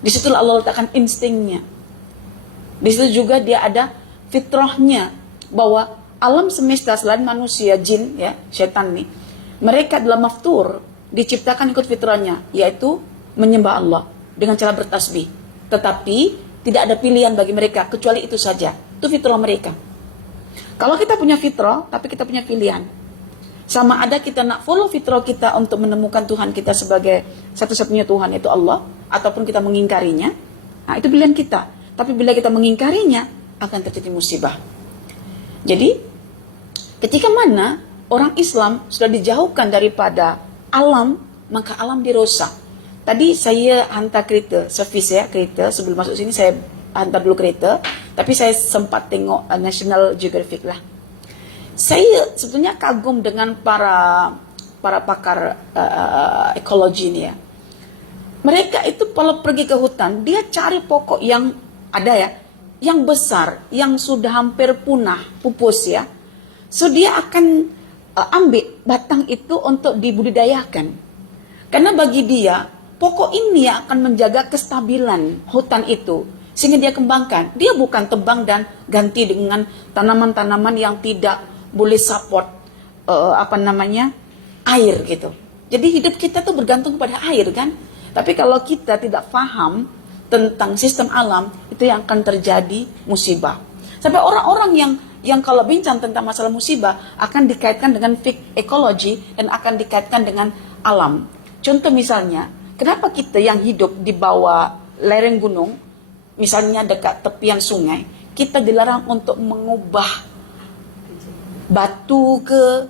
Di situ Allah letakkan instingnya. Di situ juga dia ada fitrahnya. Bahwa alam semesta selain manusia, jin, ya, syaitan nih. Mereka adalah maftur. Diciptakan ikut fitrahnya. Yaitu menyembah Allah. Dengan cara bertasbih. Tetapi tidak ada pilihan bagi mereka. Kecuali itu saja. Itu fitrah mereka. Kalau kita punya fitrah, tapi kita punya pilihan. Sama ada kita nak follow fitrah kita untuk menemukan Tuhan kita sebagai satu-satunya Tuhan, yaitu Allah. Ataupun kita mengingkarinya. Nah, itu pilihan kita. Tapi bila kita mengingkarinya, akan terjadi musibah. Jadi, ketika mana orang Islam sudah dijauhkan daripada alam, maka alam dirosak. Tadi saya hantar kereta, servis ya, kereta. Sebelum masuk sini saya hantar dulu kereta. Tapi saya sempat tengok National Geographic lah. Saya sebetulnya kagum dengan para pakar ekologi ini ya. Mereka itu kalau pergi ke hutan, dia cari pokok yang ada ya, yang besar, yang sudah hampir punah, pupus ya. So dia akan ambil batang itu untuk dibudidayakan. Karena bagi dia, pokok ini akan menjaga kestabilan hutan itu. Sehingga dia kembangkan. Dia bukan tebang dan ganti dengan tanaman-tanaman yang tidak boleh support air gitu. Jadi hidup kita tuh bergantung kepada air kan. Tapi kalau kita tidak paham tentang sistem alam, itu yang akan terjadi musibah. Sampai orang-orang yang kalau bincang tentang masalah musibah akan dikaitkan dengan ekologi dan akan dikaitkan dengan alam. Contoh misalnya, kenapa kita yang hidup di bawah lereng gunung, misalnya dekat tepian sungai, kita dilarang untuk mengubah batu ke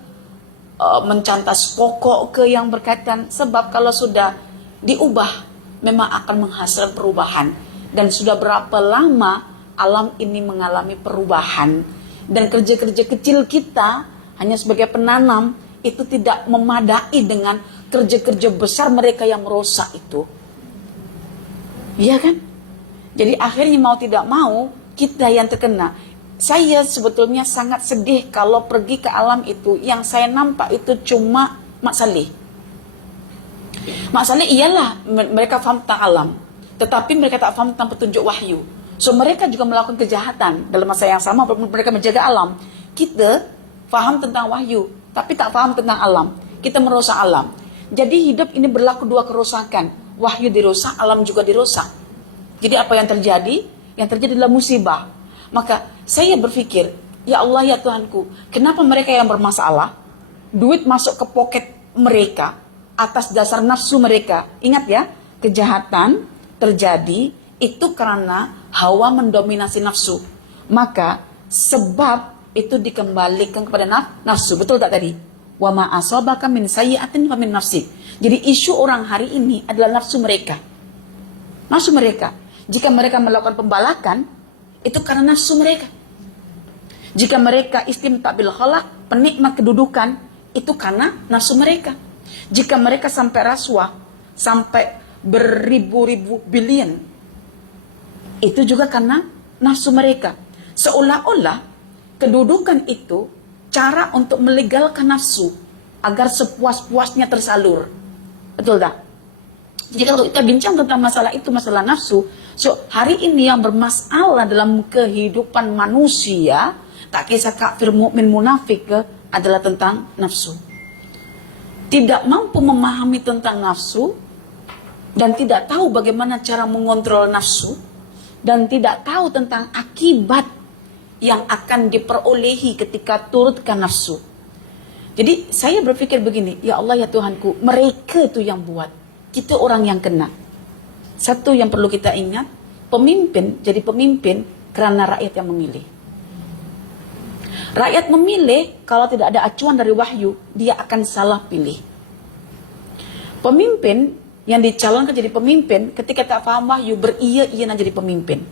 mencantas pokok ke yang berkaitan. Sebab kalau sudah diubah, memang akan menghasilkan perubahan. Dan sudah berapa lama alam ini mengalami perubahan. Dan kerja-kerja kecil kita hanya sebagai penanam, itu tidak memadai dengan kerja-kerja besar mereka yang merusak itu. Iya kan? Jadi akhirnya mau tidak mau, kita yang terkena. Saya sebetulnya sangat sedih kalau pergi ke alam itu. Yang saya nampak itu cuma Mak Saleh. Mak Saleh iyalah mereka faham tentang alam. Tetapi mereka tak faham tentang petunjuk wahyu. So mereka juga melakukan kejahatan. Dalam masa yang sama mereka menjaga alam. Kita faham tentang wahyu, tapi tak faham tentang alam. Kita merusak alam. Jadi hidup ini berlaku dua kerusakan. Wahyu dirusak, alam juga dirusak. Jadi apa yang terjadi? Yang terjadi adalah musibah. Maka saya berpikir, ya Allah ya Tuhanku, kenapa mereka yang bermasalah, duit masuk ke poket mereka, atas dasar nafsu mereka. Ingat ya, kejahatan terjadi itu karena hawa mendominasi nafsu. Maka sebab itu dikembalikan kepada nafsu. Betul tak tadi? Wa ma asabaka min sayyi'atin fa min nafsi. Jadi isu orang hari ini adalah nafsu mereka. Nafsu mereka. Jika mereka melakukan pembalakan, itu karena nafsu mereka. Jika mereka istimta bil khalaq, penikmat kedudukan, itu karena nafsu mereka. Jika mereka sampai rasuah, sampai beribu-ribu bilion, itu juga karena nafsu mereka. Seolah-olah kedudukan itu cara untuk melegalkan nafsu agar sepuas-puasnya tersalur. Betul tak? Jadi kalau kita bincang tentang masalah itu, masalah nafsu, so hari ini yang bermasalah dalam kehidupan manusia, tak kisah kafir, mukmin, munafik, adalah tentang nafsu. Tidak mampu memahami tentang nafsu, dan tidak tahu bagaimana cara mengontrol nafsu, dan tidak tahu tentang akibat yang akan diperolehi ketika turutkan nafsu. Jadi saya berpikir begini, ya Allah ya Tuhanku, mereka itu yang buat, kita orang yang kena. Satu yang perlu kita ingat, pemimpin jadi pemimpin karena rakyat yang memilih. Rakyat memilih, kalau tidak ada acuan dari wahyu, dia akan salah pilih. Pemimpin yang dicalonkan jadi pemimpin, ketika tak paham wahyu, beria-ia nak jadi pemimpin.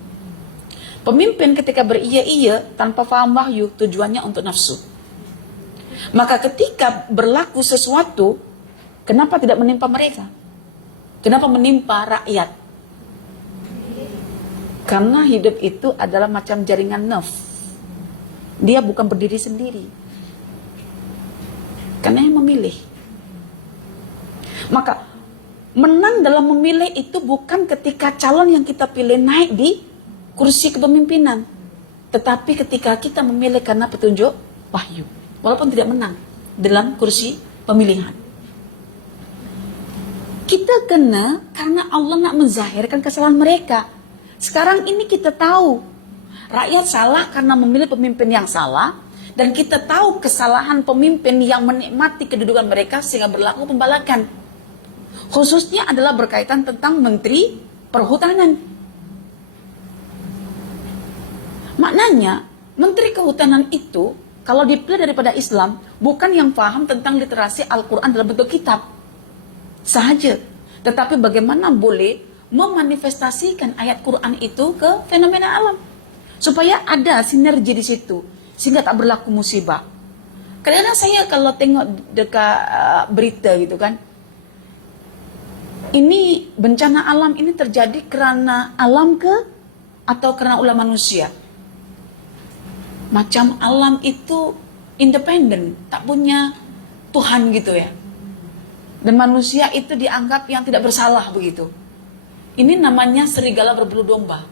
Pemimpin ketika beria-ia, tanpa paham wahyu, tujuannya untuk nafsu. Maka ketika berlaku sesuatu, kenapa tidak menimpa mereka? Kenapa menimpa rakyat? Karena hidup itu adalah macam jaringan nerve. Dia bukan berdiri sendiri. Karena yang memilih. Maka menang dalam memilih itu bukan ketika calon yang kita pilih naik di kursi kepemimpinan, tetapi ketika kita memilih karena petunjuk wahyu, walaupun tidak menang dalam kursi pemilihan. Kita kena karena Allah nak menzahirkan kesalahan mereka. Sekarang ini kita tahu rakyat salah karena memilih pemimpin yang salah, dan kita tahu kesalahan pemimpin yang menikmati kedudukan mereka sehingga berlaku pembalakan. Khususnya adalah berkaitan tentang Menteri Perhutanan. Maknanya, Menteri Kehutanan itu, kalau dipilih daripada Islam, bukan yang paham tentang literasi Al-Quran dalam bentuk kitab sahaja. Tetapi bagaimana boleh memanifestasikan ayat Quran itu ke fenomena alam. Supaya ada sinergi di situ, sehingga tak berlaku musibah. Kadang-kadang saya kalau tengok dekat berita gitu kan, ini bencana alam ini terjadi karena alam atau karena ulah manusia. Macam alam itu independen, tak punya Tuhan gitu ya. Dan manusia itu dianggap yang tidak bersalah begitu. Ini namanya serigala berbulu domba.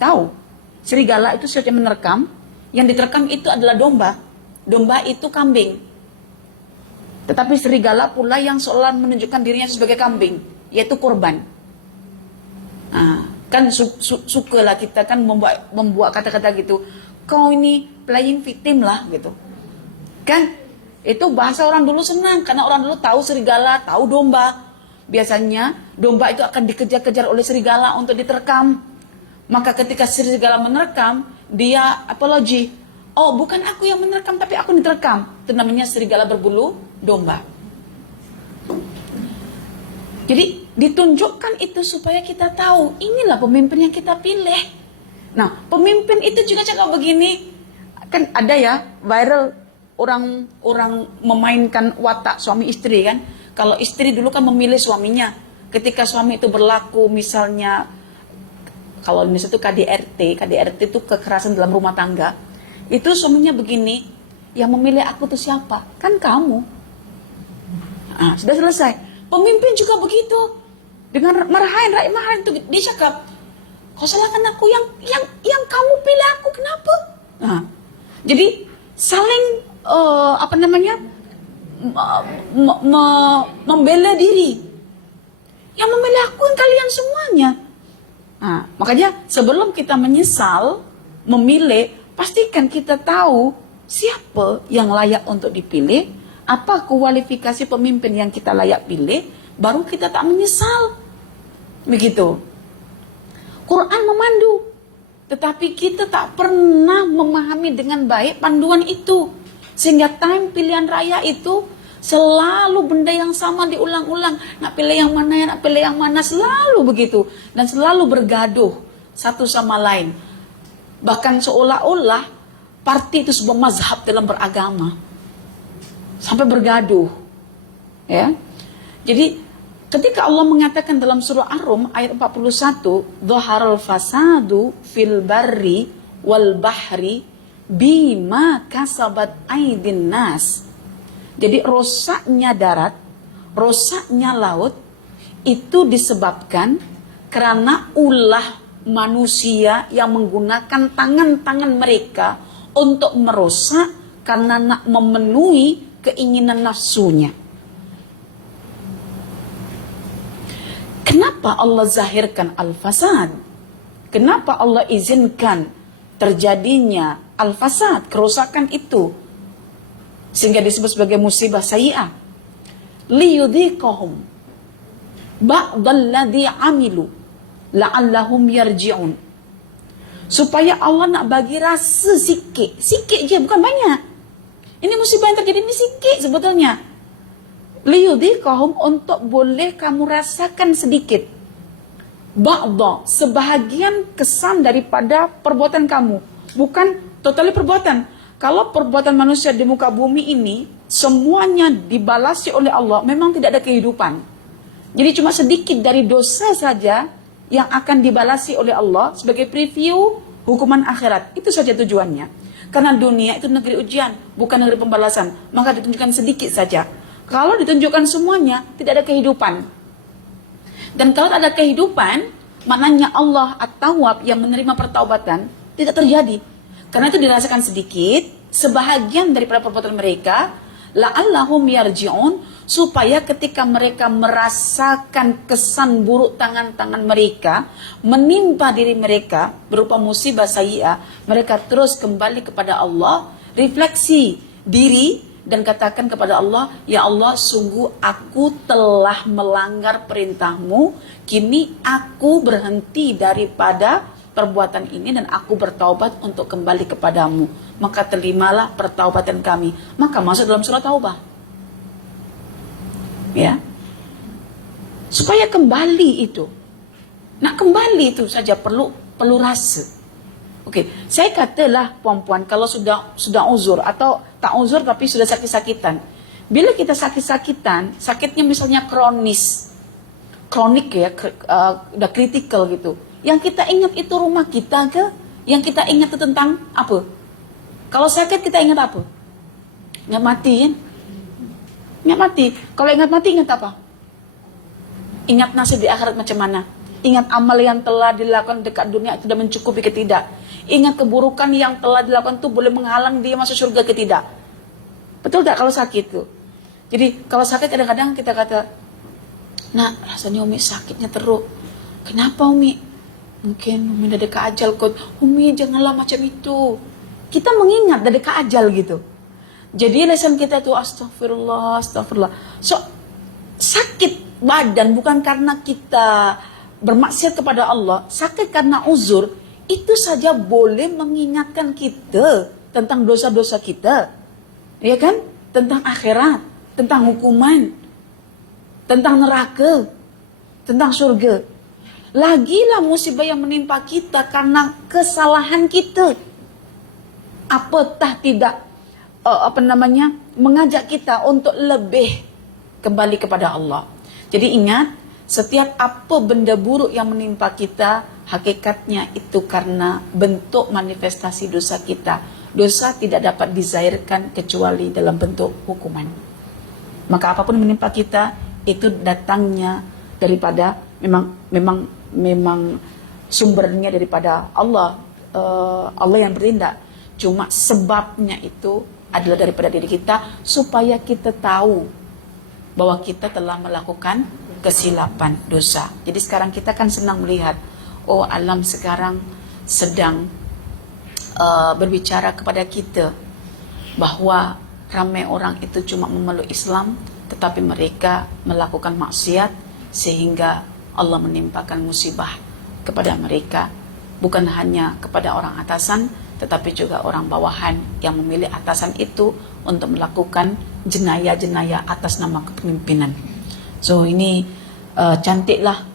Tahu? Serigala itu sesuatu yang menerkam, yang diterkam itu adalah domba. Domba itu kambing. Tetapi serigala pula yang seolah menunjukkan dirinya sebagai kambing, yaitu korban. Nah, kan sukalah kita kan membuat kata-kata gitu. Kau ini playing victim lah gitu. Kan? Itu bahasa orang dulu senang, karena orang dulu tahu serigala, tahu domba. Biasanya domba itu akan dikejar-kejar oleh serigala untuk diterkam. Maka ketika serigala menerkam, dia apologi. Oh, bukan aku yang menerkam, tapi aku diterkam. Itu namanya serigala berbulu domba. Jadi ditunjukkan itu supaya kita tahu, inilah pemimpin yang kita pilih. Nah, pemimpin itu juga cakap begini. Kan ada ya, viral orang memainkan watak suami istri kan. Kalau istri dulu kan memilih suaminya. Ketika suami itu berlaku misalnya, kalau misalnya itu KDRT itu kekerasan dalam rumah tangga. Itu suaminya begini, yang memilih aku itu siapa? Kan kamu. Nah, sudah selesai. Pemimpin juga begitu. Dengan marahin rakyat itu dia cakap, kau salahkan aku yang kamu pilih aku, kenapa? Nah, jadi saling membela diri. Yang memilih aku yang kalian semuanya. Nah, makanya sebelum kita menyesal memilih, pastikan kita tahu siapa yang layak untuk dipilih, apa kualifikasi pemimpin yang kita layak pilih, baru kita tak menyesal. Begitu. Quran memandu, tetapi kita tak pernah memahami dengan baik panduan itu. Sehingga time pilihan raya itu selalu benda yang sama diulang-ulang. Nak pilih yang mana ya, nak pilih yang mana, selalu begitu. Dan selalu bergaduh satu sama lain. Bahkan seolah-olah parti itu sebuah mazhab dalam beragama. sampai bergaduh. Ya. Jadi ketika Allah mengatakan dalam surah Ar-Rum ayat 41, "Dhaharal fasadu fil barri wal bahri bima kasabat aydin nas." Jadi rusaknya darat, rusaknya laut itu disebabkan karena ulah manusia yang menggunakan tangan-tangan mereka untuk merusak karena nak memenuhi keinginan nafsunya. Kenapa Allah zahirkan al-fasad? Kenapa Allah izinkan terjadinya al-fasad, kerusakan itu? Sehingga disebut sebagai musibah sayyi'ah. Liyudhiqahum ba'dalladhi amilu la'allahum yarji'un. Supaya Allah nak bagi rasa sikit je, bukan banyak. Ini musibah yang terjadi ini sikit sebetulnya. Liyudhiqahum, untuk boleh kamu rasakan sedikit. Ba'da, sebahagian kesan daripada perbuatan kamu. Bukan totally perbuatan. Kalau perbuatan manusia di muka bumi ini semuanya dibalasi oleh Allah, memang tidak ada kehidupan. Jadi cuma sedikit dari dosa saja yang akan dibalasi oleh Allah sebagai preview hukuman akhirat. Itu saja tujuannya. Karena dunia itu negeri ujian, bukan negeri pembalasan. Maka ditunjukkan sedikit saja. Kalau ditunjukkan semuanya, tidak ada kehidupan. Dan kalau ada kehidupan, maknanya Allah At-Tawwab yang menerima pertaubatan tidak terjadi. Karena itu dirasakan sedikit, sebahagian daripada perbuatan mereka, la'allahum yarji'un, supaya ketika mereka merasakan kesan buruk tangan-tangan mereka menimpa diri mereka berupa musibah sayyi'ah, mereka terus kembali kepada Allah, refleksi diri dan katakan kepada Allah, "Ya Allah, sungguh aku telah melanggar perintahmu, kini aku berhenti daripada perbuatan ini dan aku bertaubat untuk kembali kepadamu. Maka terimalah pertaubatan kami." Maka masuk dalam surah Taubah. Ya. Supaya kembali itu. Nak kembali itu saja perlu rasa. Oke, saya katalah puan-puan, kalau sudah uzur atau tak uzur tapi sudah sakit-sakitan. Bila kita sakit-sakitan, sakitnya misalnya kronik ya, udah kritikal gitu. Yang kita ingat itu rumah kita ke? Yang kita ingat itu tentang apa? Kalau sakit kita ingat apa? Ingat mati kan? Ingat mati. Kalau ingat mati ingat apa? Ingat nasib di akhirat macam mana? Ingat amal yang telah dilakukan dekat dunia itu sudah mencukupi ke tidak? Ingat keburukan yang telah dilakukan itu boleh menghalang dia masuk surga ke tidak? Betul tak kalau sakit tuh? Jadi kalau sakit kadang-kadang kita kata, "Nak, rasanya Umi sakitnya teruk." "Kenapa Umi?" "Mungkin Umi dah dekat ajal kot." "Umi janganlah macam itu." Kita mengingat dah dekat ajal gitu. Jadi lisan kita tuh astagfirullah, astagfirullah. So sakit badan bukan karena kita bermaksiat kepada Allah, sakit karena uzur, itu saja boleh mengingatkan kita tentang dosa-dosa kita. Ya kan? Tentang akhirat, tentang hukuman, tentang neraka, tentang surga. Lagilah musibah yang menimpa kita karena kesalahan kita. Apatah tidak mengajak kita untuk lebih kembali kepada Allah. Jadi ingat, setiap apa benda buruk yang menimpa kita, hakikatnya itu karena bentuk manifestasi dosa kita. Dosa tidak dapat dizahirkan kecuali dalam bentuk hukuman. Maka apapun yang menimpa kita, itu datangnya daripada memang sumbernya daripada Allah. Allah yang bertindak. Cuma sebabnya itu adalah daripada diri kita, supaya kita tahu bahwa kita telah melakukan kesilapan dosa. Jadi sekarang kita kan senang melihat, oh alam sekarang sedang berbicara kepada kita bahwa ramai orang itu cuma memeluk Islam, tetapi mereka melakukan maksiat sehingga Allah menimpakan musibah kepada mereka. Bukan hanya kepada orang atasan, tetapi juga orang bawahan yang memilih atasan itu untuk melakukan jenayah-jenayah atas nama kepemimpinan. So ini cantiklah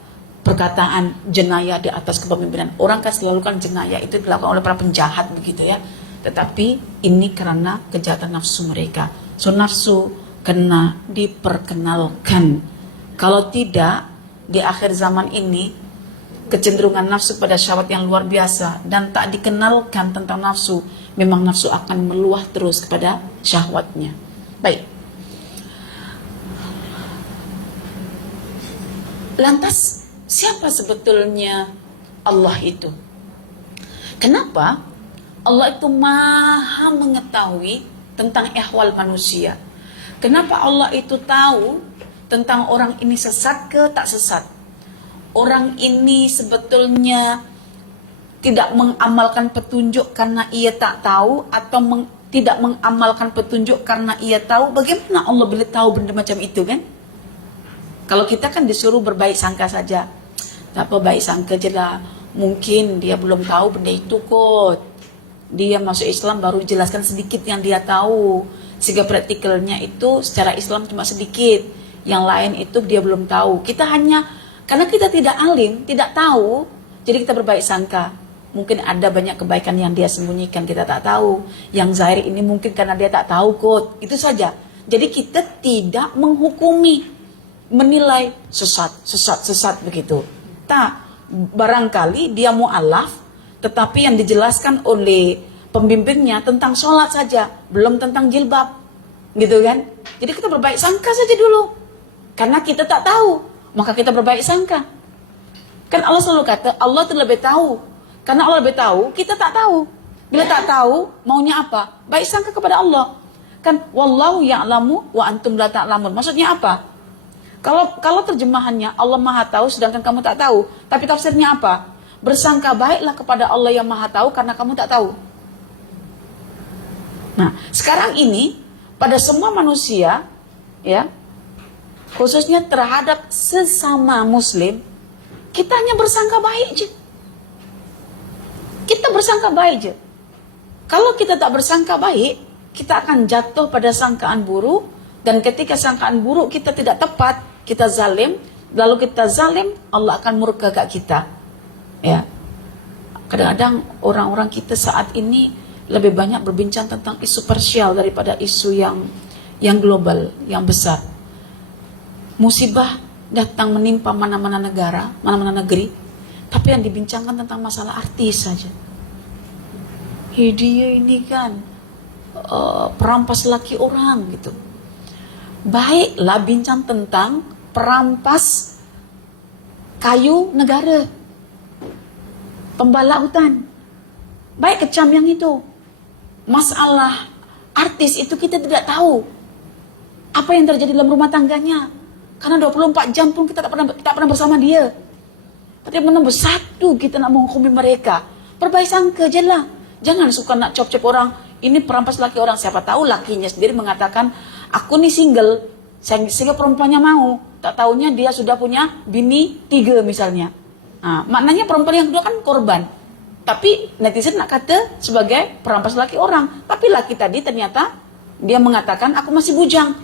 perkataan jenayah di atas kepemimpinan. Orang kan selalu kan jenayah itu dilakukan oleh para penjahat begitu ya. Tetapi ini karena kejahatan nafsu mereka. So nafsu kena diperkenalkan. Kalau tidak, di akhir zaman ini kecenderungan nafsu pada syahwat yang luar biasa dan tak dikenalkan tentang nafsu, memang nafsu akan meluah terus kepada syahwatnya. Baik. Lantas siapa sebetulnya Allah itu? Kenapa Allah itu maha mengetahui tentang ehwal manusia? Kenapa Allah itu tahu tentang orang ini sesat ke tak sesat? Orang ini sebetulnya tidak mengamalkan petunjuk karena ia tak tahu, atau tidak mengamalkan petunjuk karena ia tahu. Bagaimana Allah boleh tahu benda macam itu kan? Kalau kita kan disuruh berbaik sangka saja. Tak apa, baik sangka je lah. Mungkin dia belum tahu benda itu kot. Dia masuk Islam baru dijelaskan sedikit yang dia tahu. Sehingga praktikalnya itu secara Islam cuma sedikit. Yang lain itu dia belum tahu. Kita hanya, karena kita tidak alim, tidak tahu, jadi kita berbaik sangka. Mungkin ada banyak kebaikan yang dia sembunyikan, kita tak tahu. Yang zahir ini mungkin karena dia tak tahu kot. Itu saja. Jadi kita tidak menghukumi, menilai sesat begitu. Tak, barangkali dia mu'alaf, tetapi yang dijelaskan oleh pembimbingnya tentang sholat saja, belum tentang jilbab, gitu kan? Jadi kita berbaik sangka saja dulu, karena kita tak tahu, maka kita berbaik sangka. Kan Allah selalu kata Allah itu lebih tahu, karena Allah lebih tahu, kita tak tahu. Bila tak tahu, maunya apa? Baik sangka kepada Allah. Kan wallahu ya'lamu wa antum la ta'lamun. Maksudnya apa? Kalau terjemahannya Allah Maha Tahu sedangkan kamu tak tahu, tapi tafsirnya apa? Bersangka baiklah kepada Allah yang Maha Tahu karena kamu tak tahu. Nah, sekarang ini pada semua manusia, ya, khususnya terhadap sesama muslim, kita hanya bersangka baik je. Kita bersangka baik je. Kalau kita tak bersangka baik, kita akan jatuh pada sangkaan buruk, dan ketika sangkaan buruk kita tidak tepat, kita zalim, lalu kita zalim, Allah akan murka kat kita. Ya. Kadang-kadang orang-orang kita saat ini lebih banyak berbincang tentang isu parsial daripada isu yang global, yang besar. Musibah datang menimpa mana-mana negara, mana-mana negeri, tapi yang dibincangkan tentang masalah artis saja. Dia ini kan perampas laki orang gitu. Baiklah bincang tentang perampas kayu negara, pembalak hutan. Baik kecam yang itu. Masalah artis itu kita tidak tahu apa yang terjadi dalam rumah tangganya. Karena 24 jam pun kita tak pernah bersama dia. Tapi nombor satu kita nak menghukumi mereka, berbaik sangka je lah. Jangan suka nak cop-cop orang, ini perampas laki orang. Siapa tahu lakinya sendiri mengatakan, aku nih single, sehingga perempuannya mau. Tak tahunya dia sudah punya bini 3 misalnya. Nah, maknanya perempuan yang kedua kan korban. Tapi netizen nak kata sebagai perampas laki orang. Tapi laki tadi ternyata dia mengatakan aku masih bujang.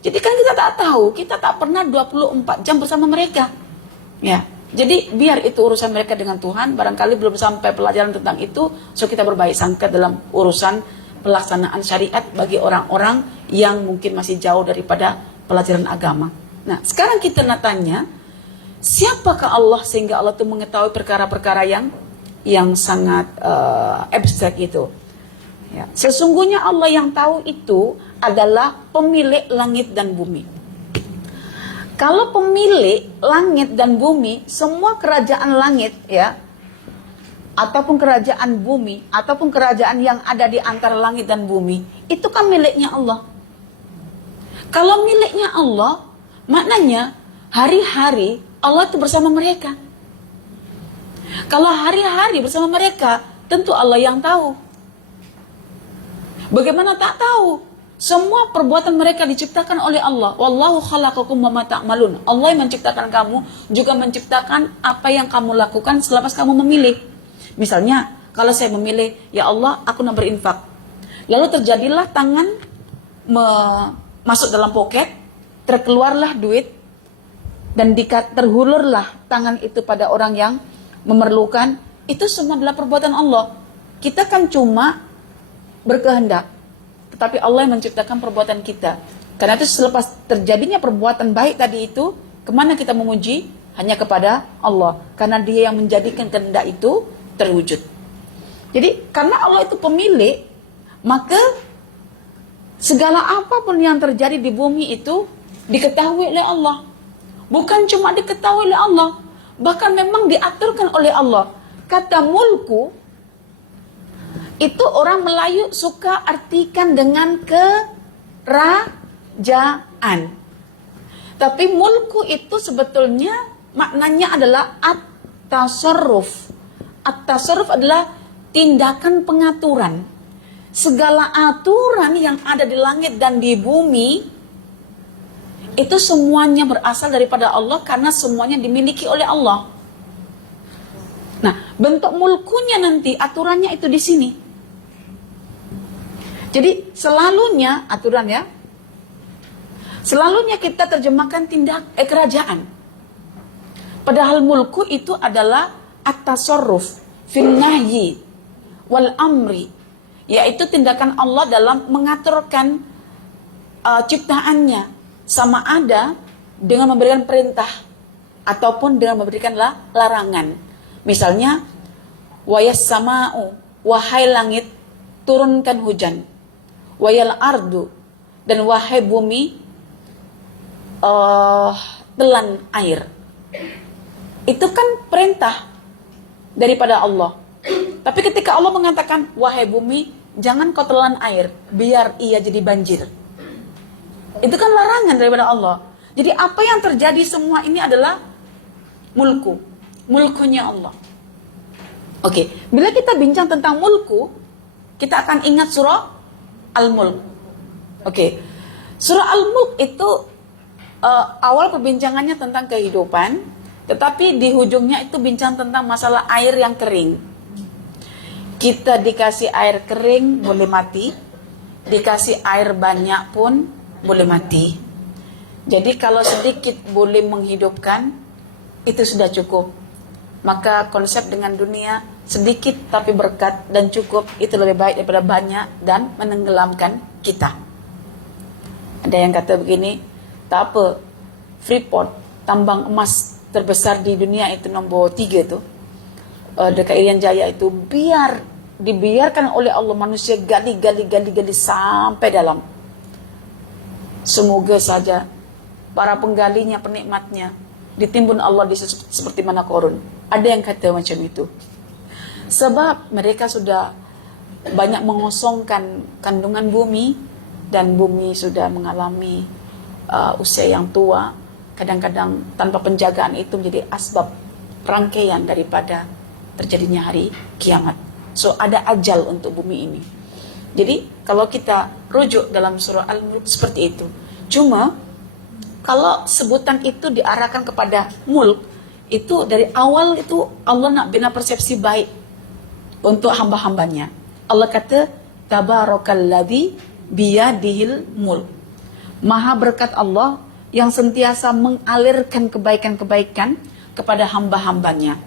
Jadi kan kita tak tahu, kita tak pernah 24 jam bersama mereka. Ya. Jadi biar itu urusan mereka dengan Tuhan, barangkali belum sampai pelajaran tentang itu, so kita berbaik sangka dalam urusan pelaksanaan syariat bagi orang-orang yang mungkin masih jauh daripada pelajaran agama. Nah, sekarang kita nak tanya, siapakah Allah sehingga Allah itu mengetahui perkara-perkara yang sangat abstrak itu? Ya. Sesungguhnya Allah yang tahu itu adalah pemilik langit dan bumi. Kalau pemilik langit dan bumi, semua kerajaan langit ya, ataupun kerajaan bumi, ataupun kerajaan yang ada di antara langit dan bumi, itu kan miliknya Allah. Kalau miliknya Allah, maknanya hari-hari Allah itu bersama mereka. Kalau hari-hari bersama mereka, tentu Allah yang tahu. Bagaimana tak tahu? Semua perbuatan mereka diciptakan oleh Allah. Wallahu khalaqakum wa ma ta'malun. Allah yang menciptakan kamu, juga menciptakan apa yang kamu lakukan selepas kamu memilih. Misalnya, kalau saya memilih, ya Allah, aku nak berinfak. Lalu terjadilah tangan masuk dalam poket, terkeluarlah duit, dan terhulurlah tangan itu pada orang yang memerlukan. Itu semua adalah perbuatan Allah. Kita kan cuma berkehendak. tetapi Allah yang menciptakan perbuatan kita. Karena itu selepas terjadinya perbuatan baik tadi itu, kemana kita memuji? Hanya kepada Allah. Karena Dia yang menjadikan kehendak itu terwujud. Jadi karena Allah itu pemilik, maka segala apapun yang terjadi di bumi itu diketahui oleh Allah. Bukan cuma diketahui oleh Allah, bahkan memang diaturkan oleh Allah. Kata mulku itu orang Melayu suka artikan dengan kerajaan. Tapi mulku itu sebetulnya maknanya adalah at-tasarruf. At-tasarruf adalah tindakan pengaturan. Segala aturan yang ada di langit dan di bumi itu semuanya berasal daripada Allah karena semuanya dimiliki oleh Allah. Nah, bentuk mulkunya nanti aturannya itu di sini. Jadi selalunya aturan ya. Selalunya kita terjemahkan kerajaan. Padahal mulku itu adalah at-tasarruf fil nahyi wal amri, yaitu tindakan Allah dalam mengaturkan ciptaannya, sama ada dengan memberikan perintah ataupun dengan memberikan larangan. Misalnya, wayas sama'u, wahai langit, turunkan hujan. Wayal ardu, dan wahai bumi, telan air. Itu kan perintah daripada Allah. Tapi ketika Allah mengatakan, wahai bumi, jangan kau telan air, biar ia jadi banjir. Itu kan larangan daripada Allah. Jadi apa yang terjadi semua ini adalah mulkunya Allah. Oke, bila kita bincang tentang mulku, kita akan ingat surah Al-Mulk. Oke, surah Al-Mulk itu awal perbincangannya tentang kehidupan, tetapi di ujungnya itu bincang tentang masalah air yang kering. Kita dikasih air kering boleh mati, dikasih air banyak pun boleh mati. Jadi kalau sedikit boleh menghidupkan, itu sudah cukup. Maka konsep dengan dunia sedikit tapi berkat dan cukup itu lebih baik daripada banyak dan menenggelamkan kita. Ada yang kata begini, tak apa, Freeport, tambang emas terbesar di dunia itu nombor 3 tu, dekat Irian Jaya itu, dibiarkan oleh Allah manusia gali sampai dalam. Semoga saja para penggalinya, penikmatnya ditimbun Allah di seperti mana korun. Ada yang kata macam itu. Sebab mereka sudah banyak mengosongkan kandungan bumi dan bumi sudah mengalami usia yang tua. Kadang-kadang tanpa penjagaan itu menjadi asbab rangkaian daripada terjadinya hari kiamat. So ada ajal untuk bumi ini. Jadi kalau kita rujuk dalam surah Al-Mulk seperti itu. Cuma kalau sebutan itu diarahkan kepada mulk, itu dari awal itu Allah nak bina persepsi baik untuk hamba-hambanya. Allah kata, Tabarakalladzi biyadihil mulk. Maha berkat Allah yang sentiasa mengalirkan kebaikan-kebaikan kepada hamba-hambanya.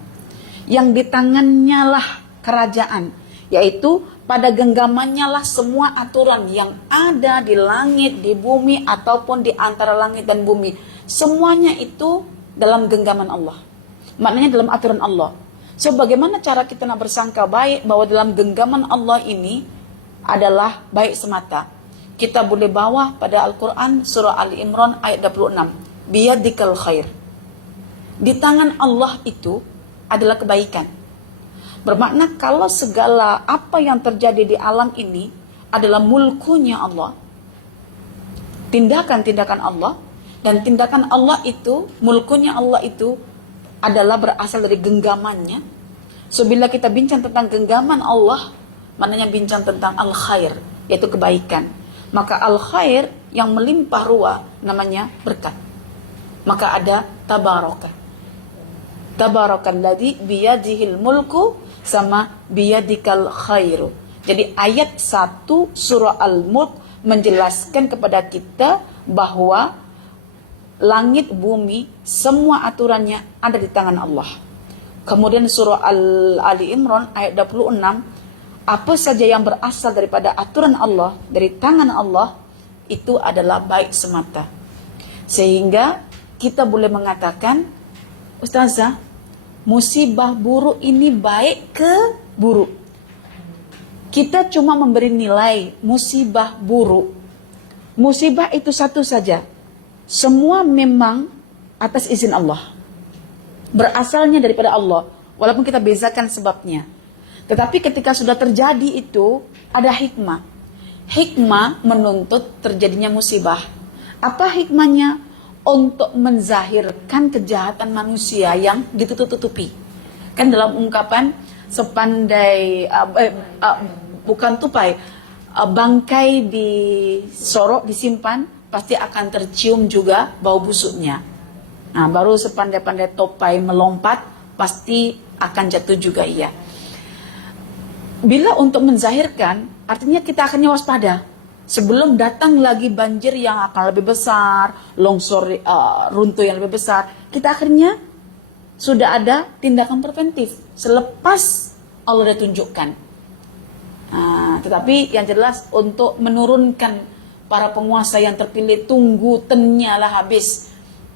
Yang di tangannya lah kerajaan, yaitu pada genggamannya lah semua aturan yang ada di langit, di bumi, ataupun di antara langit dan bumi. Semuanya itu dalam genggaman Allah. Maknanya dalam aturan Allah. So bagaimana cara kita nak bersangka baik bahwa dalam genggaman Allah ini adalah baik semata? Kita boleh bawa pada Al-Quran surah Ali Imran ayat 26. Biyadikal khair. Di tangan Allah itu adalah kebaikan. Bermakna kalau segala apa yang terjadi di alam ini adalah mulkunya Allah, tindakan-tindakan Allah, dan tindakan Allah itu, mulkunya Allah itu adalah berasal dari genggamannya. So bila kita bincang tentang genggaman Allah, maknanya bincang tentang al-khair, yaitu kebaikan. Maka al-khair yang melimpah ruah namanya berkat. Maka ada tabaraka. Tabarakalladzi biyadihil mulku sama biyadikal khairu. Jadi ayat 1 surah Al-Mulk menjelaskan kepada kita bahwa langit, bumi, semua aturannya ada di tangan Allah. Kemudian surah Ali Imran ayat 26, apa saja yang berasal daripada aturan Allah, dari tangan Allah, itu adalah baik semata. Sehingga kita boleh mengatakan, Ustazah, musibah buruk ini baik ke buruk. Kita cuma memberi nilai musibah buruk. Musibah itu satu saja. Semua memang atas izin Allah. Berasalnya daripada Allah. Walaupun kita bezakan sebabnya. Tetapi ketika sudah terjadi itu, ada hikmah. Hikmah menuntut terjadinya musibah. Apa hikmahnya? Untuk menzahirkan kejahatan manusia yang ditutup-tutupi. Kan dalam ungkapan sepandai, bukan tupai, bangkai disorok, disimpan, pasti akan tercium juga bau busuknya. Nah, baru sepandai-pandai topai melompat, pasti akan jatuh juga ia. Bila untuk menzahirkan, artinya kita akan waspada. Sebelum datang lagi banjir yang akan lebih besar, longsor runtuh yang lebih besar, kita akhirnya sudah ada tindakan preventif. Selepas Allah sudah tunjukkan. Tetapi yang jelas untuk menurunkan para penguasa yang terpilih, tunggu tennya lah habis.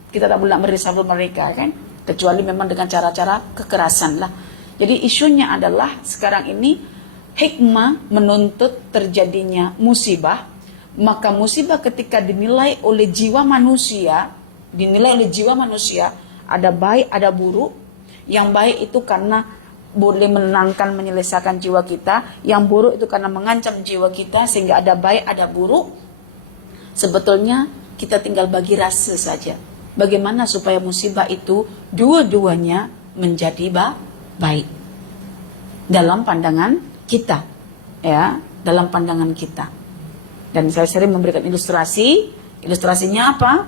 Kita tak boleh meresafel mereka kan. Kecuali memang dengan cara-cara kekerasan lah. Jadi isunya adalah sekarang ini hikmah menuntut terjadinya musibah. Maka musibah ketika dinilai oleh jiwa manusia, ada baik, ada buruk. Yang baik itu karena boleh menenangkan, menyelesaikan jiwa kita. Yang buruk itu karena mengancam jiwa kita, sehingga ada baik, ada buruk. Sebetulnya kita tinggal bagi rasa saja. Bagaimana supaya musibah itu dua-duanya menjadi baik dalam pandangan kita, ya, dalam pandangan kita. Dan saya sering memberikan ilustrasi. Ilustrasinya apa?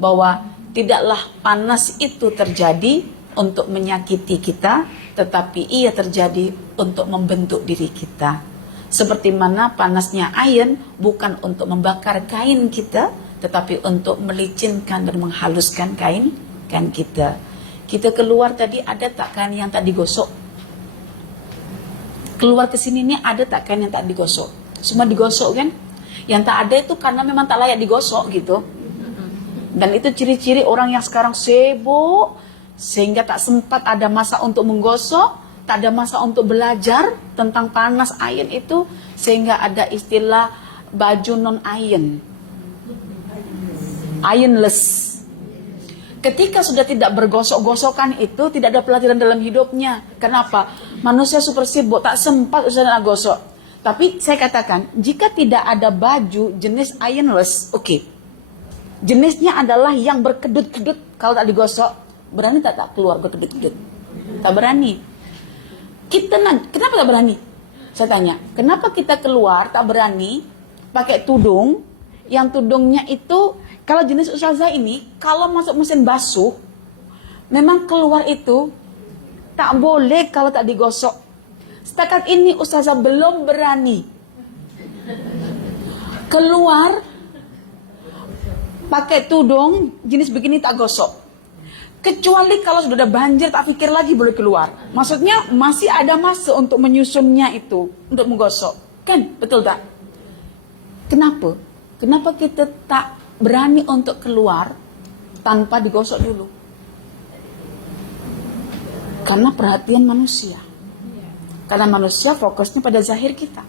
Bahwa tidaklah panas itu terjadi untuk menyakiti kita, tetapi ia terjadi untuk membentuk diri kita. Seperti mana panasnya air bukan untuk membakar kain kita, tetapi untuk melicinkan dan menghaluskan kain kita. Kita keluar tadi, ada tak kain yang tak digosok? Keluar ke sini nih, ada tak kain yang tak digosok? Semua digosok kan? Yang tak ada itu karena memang tak layak digosok gitu. Dan itu ciri-ciri orang yang sekarang sibuk, sehingga tak sempat ada masa untuk menggosok, tak ada masa untuk belajar tentang panas air itu, sehingga ada istilah baju non-iron, ironless. Ketika sudah tidak bergosok-gosokan itu, tidak ada pelajaran dalam hidupnya. Kenapa? Manusia super sibuk, tak sempat usah nak gosok. Tapi saya katakan, jika tidak ada baju jenis ironless, oke. Jenisnya adalah yang berkedut-kedut, kalau tak digosok, berani tak keluar berkedut-kedut? Tak berani. Kenapa tak berani? Saya tanya, kenapa kita keluar tak berani pakai tudung, yang tudungnya itu, kalau jenis ustazah ini, kalau masuk mesin basuh, memang keluar itu tak boleh kalau tak digosok. Setakat ini ustazah belum berani keluar pakai tudung jenis begini tak gosok. Kecuali kalau sudah ada banjir, tak pikir lagi boleh keluar. Maksudnya masih ada masa untuk menyusunnya itu, untuk menggosok. Kan? Betul tak? Kenapa? Kenapa kita tak berani untuk keluar tanpa digosok dulu? Karena perhatian manusia. Karena manusia fokusnya pada zahir kita.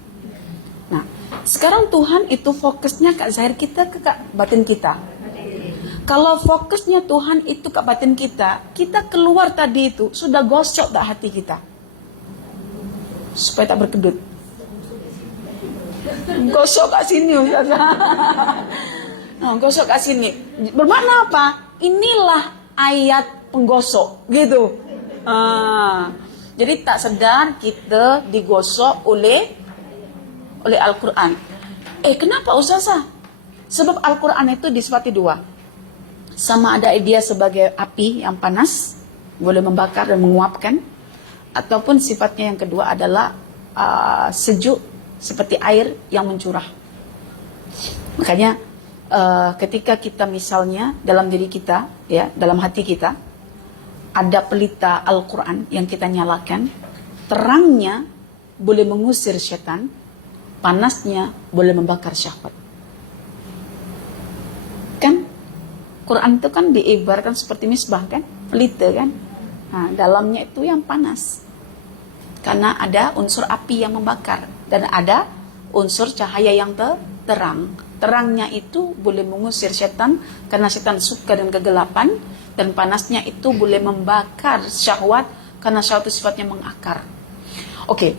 Nah, sekarang Tuhan itu fokusnya ke zahir kita, ke batin kita. Kalau fokusnya Tuhan itu ke batin kita, kita keluar tadi itu sudah gosok tak hati kita, supaya tak berkedut. Gosok kat sini Ustazah. Gosok kat sini. Bermakna apa? Inilah ayat penggosok, gitu. Jadi tak sedar kita digosok oleh Al-Quran. Kenapa Ustazah? Sebab Al-Quran itu disifati dua. Sama ada dia sebagai api yang panas, boleh membakar dan menguapkan, ataupun sifatnya yang kedua adalah sejuk seperti air yang mencurah. Makanya ketika kita misalnya dalam diri kita, ya, dalam hati kita ada pelita Al-Quran yang kita nyalakan, terangnya boleh mengusir setan, panasnya boleh membakar syahwat. Kan Quran itu kan diibaratkan seperti misbah kan, pelita kan. Nah, dalamnya itu yang panas. Karena ada unsur api yang membakar dan ada unsur cahaya yang terang. Terangnya itu boleh mengusir setan karena setan suka dengan kegelapan, dan panasnya itu boleh membakar syahwat karena syahwat itu sifatnya mengakar. Oke.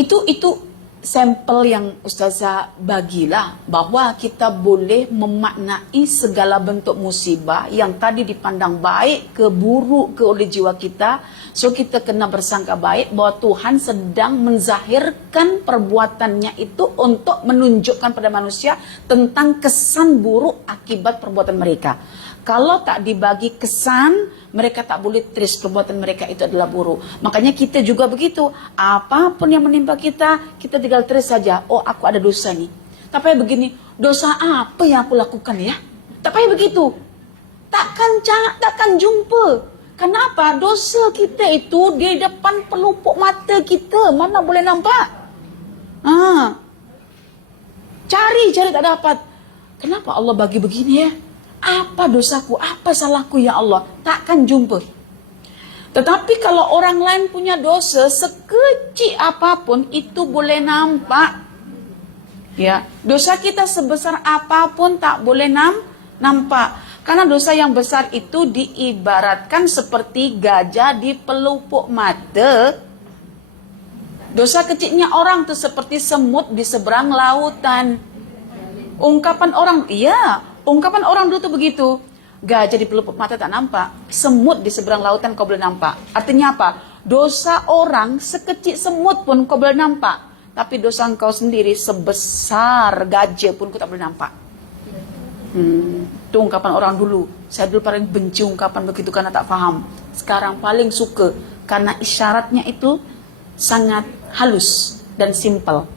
Itu sampel yang Ustazah bagilah, bahwa kita boleh memaknai segala bentuk musibah yang tadi dipandang baik ke buruk ke oleh jiwa kita. So kita kena bersangka baik bahwa Tuhan sedang menzahirkan perbuatannya itu untuk menunjukkan pada manusia tentang kesan buruk akibat perbuatan mereka. Kalau tak dibagi kesan, mereka tak boleh trace perbuatan mereka itu adalah buruk. Makanya kita juga begitu. Apapun yang menimpa kita, kita tinggal trace saja. Oh, aku ada dosa nih. Tak payah begini, dosa apa yang aku lakukan ya? Tak payah begitu. Takkan jumpa. Kenapa? Dosa kita itu di depan pelupuk mata kita. Mana boleh nampak? Cari tak dapat. Kenapa Allah bagi begini ya? Apa dosaku? Apa salahku ya Allah? Takkan jumpa. Tetapi kalau orang lain punya dosa sekecil apapun itu boleh nampak. Ya, dosa kita sebesar apapun tak boleh nampak. Karena dosa yang besar itu diibaratkan seperti gajah di pelupuk mata. Dosa kecilnya orang itu seperti semut di seberang lautan. Ungkapan orang dulu tuh begitu. Gajah di pelupuk mata tak nampak, semut di seberang lautan kau boleh nampak. Artinya apa? Dosa orang sekecil semut pun kau boleh nampak, tapi dosa engkau sendiri sebesar gajah pun kau tak boleh nampak. Itu ungkapan orang dulu. Saya dulu paling benci ungkapan begitu karena tak faham. Sekarang paling suka karena isyaratnya itu sangat halus dan simpel.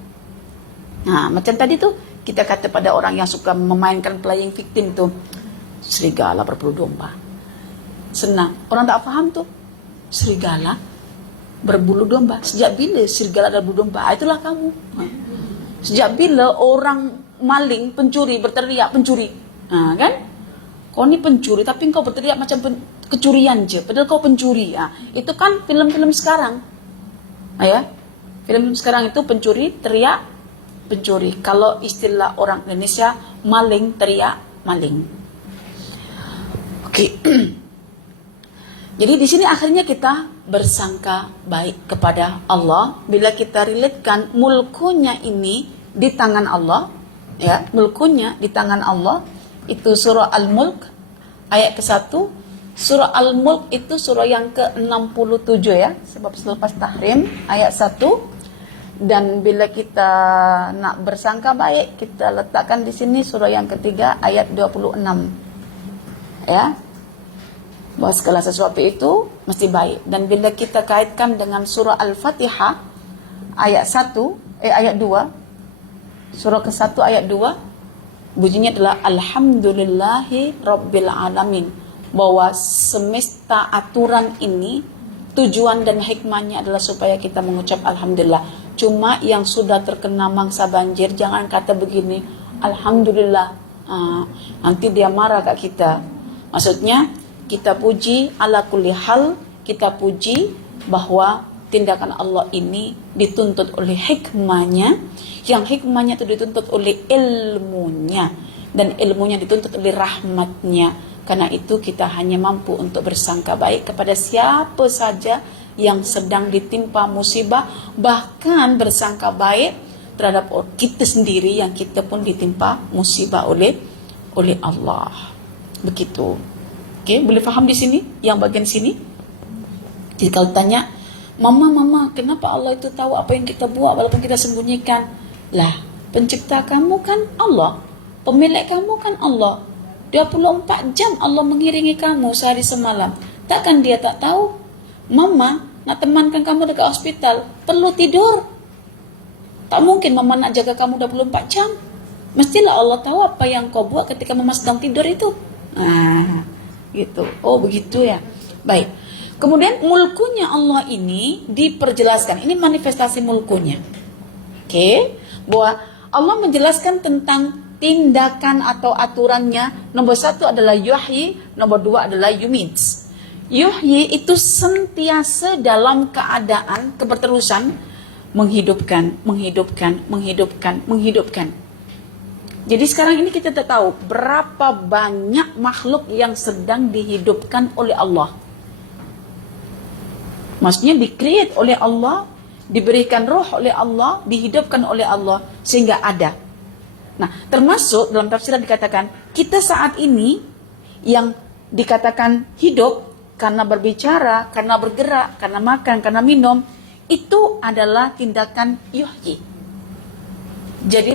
Nah, macam tadi tuh kita kata pada orang yang suka memainkan playing victim tuh, serigala berbulu domba. Senang. Orang tak faham tuh. Serigala berbulu domba. Sejak bila serigala ada berbulu domba? Itulah kamu. Sejak bila orang maling, pencuri berteriak pencuri? Kan? Kau ni pencuri tapi kau berteriak macam kecurian je. Padahal kau pencuri. Itu kan film-film sekarang. Ya. Film sekarang itu pencuri teriak pencuri. Kalau istilah orang Indonesia, maling teriak maling. Oke. Jadi di sini akhirnya kita bersangka baik kepada Allah bila kita relatekan mulkunya ini di tangan Allah, ya, mulkunya di tangan Allah. Itu surah Al-Mulk ayat ke-1. Surah Al-Mulk itu surah yang ke-67 ya, sebab selepas tahrim ayat 1. Dan bila kita nak bersangka baik, kita letakkan di sini surah yang ketiga ayat 26. Ya. Bahwa segala sesuatu itu mesti baik. Dan bila kita kaitkan dengan surah Al-Fatihah ayat 2, surah ke-1 ayat 2, bunyinya adalah Alhamdulillahi Rabbil Alamin. Bahwa semesta aturan ini tujuan dan hikmahnya adalah supaya kita mengucap Alhamdulillah. Cuma yang sudah terkena mangsa banjir jangan kata begini, Alhamdulillah, nanti dia marah kat kita. Maksudnya kita puji ala kulli hal, kita puji bahwa tindakan Allah ini dituntut oleh hikmahnya, yang hikmahnya itu dituntut oleh ilmunya, dan ilmunya dituntut oleh rahmatnya. Karena itu kita hanya mampu untuk bersangka baik kepada siapa saja yang sedang ditimpa musibah, bahkan bersangka baik terhadap kita sendiri yang kita pun ditimpa musibah oleh Allah. Begitu. Oke, boleh faham di sini yang bagian sini? Jadi kalau tanya, Mama, kenapa Allah itu tahu apa yang kita buat walaupun kita sembunyikan? Lah, pencipta kamu kan Allah, pemilik kamu kan Allah. 24 jam Allah mengiringi kamu sehari semalam. Takkan dia tak tahu? Mama nak temankan kamu dekat hospital, perlu tidur. Tak mungkin Mama nak jaga kamu 24 jam. Mestilah Allah tahu apa yang kau buat ketika Mama sedang tidur itu. Gitu. Oh begitu ya. Baik. Kemudian mulkunya Allah ini diperjelaskan. Ini manifestasi mulkunya. Oke, bahwa Allah menjelaskan tentang tindakan atau aturannya. Nomor 1 adalah yuhyi, nomor 2 adalah yumit. Yuhyi itu sentiasa dalam keadaan keberterusan menghidupkan. Jadi sekarang ini kita tahu berapa banyak makhluk yang sedang dihidupkan oleh Allah. Maksudnya di-create oleh Allah, diberikan roh oleh Allah, dihidupkan oleh Allah sehingga ada. Nah, termasuk dalam tafsiran dikatakan kita saat ini yang dikatakan hidup karena berbicara, karena bergerak, karena makan, karena minum, itu adalah tindakan yuhyi. Jadi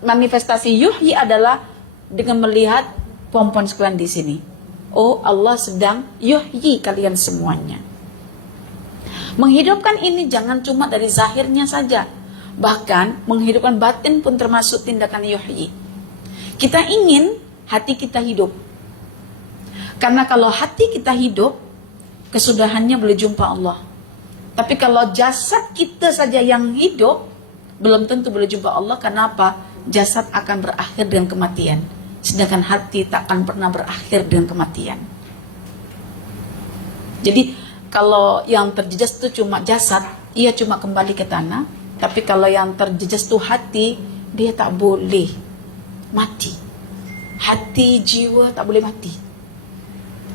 manifestasi yuhyi adalah dengan melihat pohon-pohon sekalian di sini. Oh, Allah sedang yuhyi kalian semuanya. Menghidupkan ini jangan cuma dari zahirnya saja, bahkan menghidupkan batin pun termasuk tindakan yuhyi. Kita ingin hati kita hidup. Karena kalau hati kita hidup, kesudahannya boleh jumpa Allah. Tapi kalau jasad kita saja yang hidup, belum tentu boleh jumpa Allah. Kenapa? Jasad akan berakhir dengan kematian, sedangkan hati tak akan pernah berakhir dengan kematian. Jadi kalau yang terjejas itu cuma jasad, ia cuma kembali ke tanah. Tapi kalau yang terjejas itu hati, dia tak boleh mati. Hati, jiwa tak boleh mati.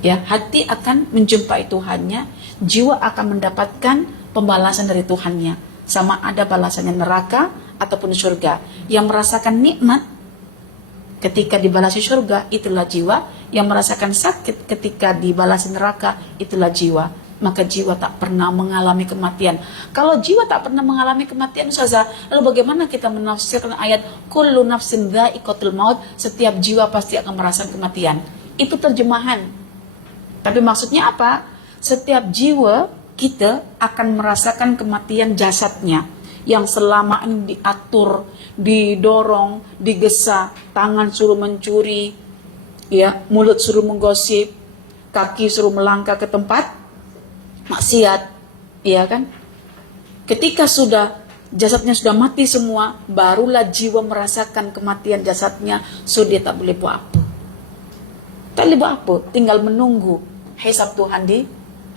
Ya, hati akan menjumpai Tuhannya, jiwa akan mendapatkan pembalasan dari Tuhannya. Sama ada balasannya neraka ataupun surga. Yang merasakan nikmat ketika dibalasi surga, itulah jiwa. Yang merasakan sakit ketika dibalasi neraka, itulah jiwa. Maka jiwa tak pernah mengalami kematian. Kalau jiwa tak pernah mengalami kematian, Ustazah, lalu bagaimana kita menafsirkan ayat kullu nafsin dha'iqatul maut, setiap jiwa pasti akan merasakan kematian? Itu terjemahan. Tapi maksudnya apa? Setiap jiwa kita akan merasakan kematian jasadnya yang selama ini diatur, didorong, digesa, tangan suruh mencuri, ya, mulut suruh menggosip, kaki suruh melangkah ke tempat maksiat, ya kan? Ketika sudah jasadnya sudah mati semua, barulah jiwa merasakan kematian jasadnya, so dia tak boleh buat apa. Tak boleh buat apa, tinggal menunggu hisab Tuhan di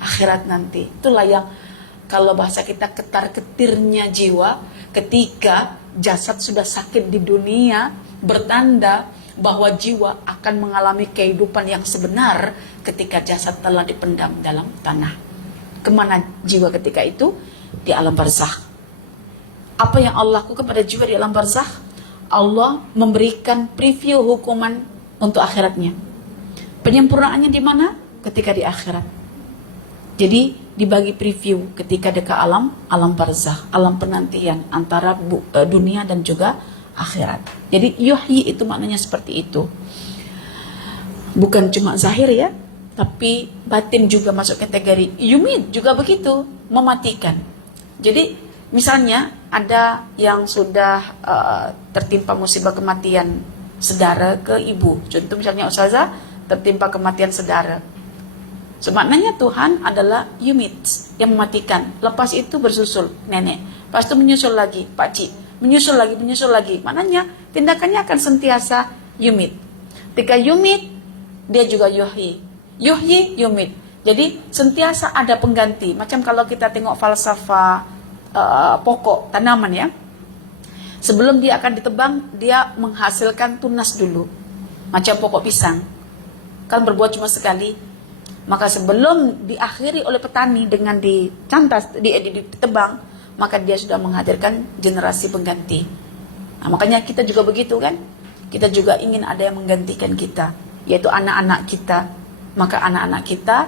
akhirat nanti. Itulah yang kalau bahasa kita ketar-ketirnya jiwa ketika jasad sudah sakit di dunia, bertanda bahwa jiwa akan mengalami kehidupan yang sebenar ketika jasad telah dipendam dalam tanah. Kemana jiwa ketika itu? Di alam barzakh. Apa yang Allah lakukan pada jiwa di alam barzakh? Allah memberikan preview hukuman untuk akhiratnya. Penyempurnaannya di mana? Ketika di akhirat. Jadi dibagi preview ketika dekat alam barzakh, alam penantian antara dunia dan juga akhirat. Jadi yuhyi itu maknanya seperti itu. Bukan cuma zahir ya, tapi batin juga masuk kategori. Yumit juga begitu, mematikan. Jadi misalnya ada yang sudah tertimpa musibah kematian saudara ke ibu. Contoh misalnya Ustazah tertimpa kematian saudara. Semaknanya Tuhan adalah yumit, yang mematikan. Lepas itu bersusul nenek. Lepas itu menyusul lagi pakcik. Menyusul lagi. Maknanya tindakannya akan sentiasa yumit. Ketika yumit, dia juga yuhyi. Yuhyi, yumit. Jadi sentiasa ada pengganti. Macam kalau kita tengok falsafah pokok tanaman ya. Sebelum dia akan ditebang, dia menghasilkan tunas dulu. Macam pokok pisang. Kan berbuah cuma sekali. Maka sebelum diakhiri oleh petani dengan dicantas, ditebang, maka dia sudah menghadirkan generasi pengganti. Nah, makanya kita juga begitu kan? Kita juga ingin ada yang menggantikan kita, yaitu anak-anak kita. Maka anak-anak kita,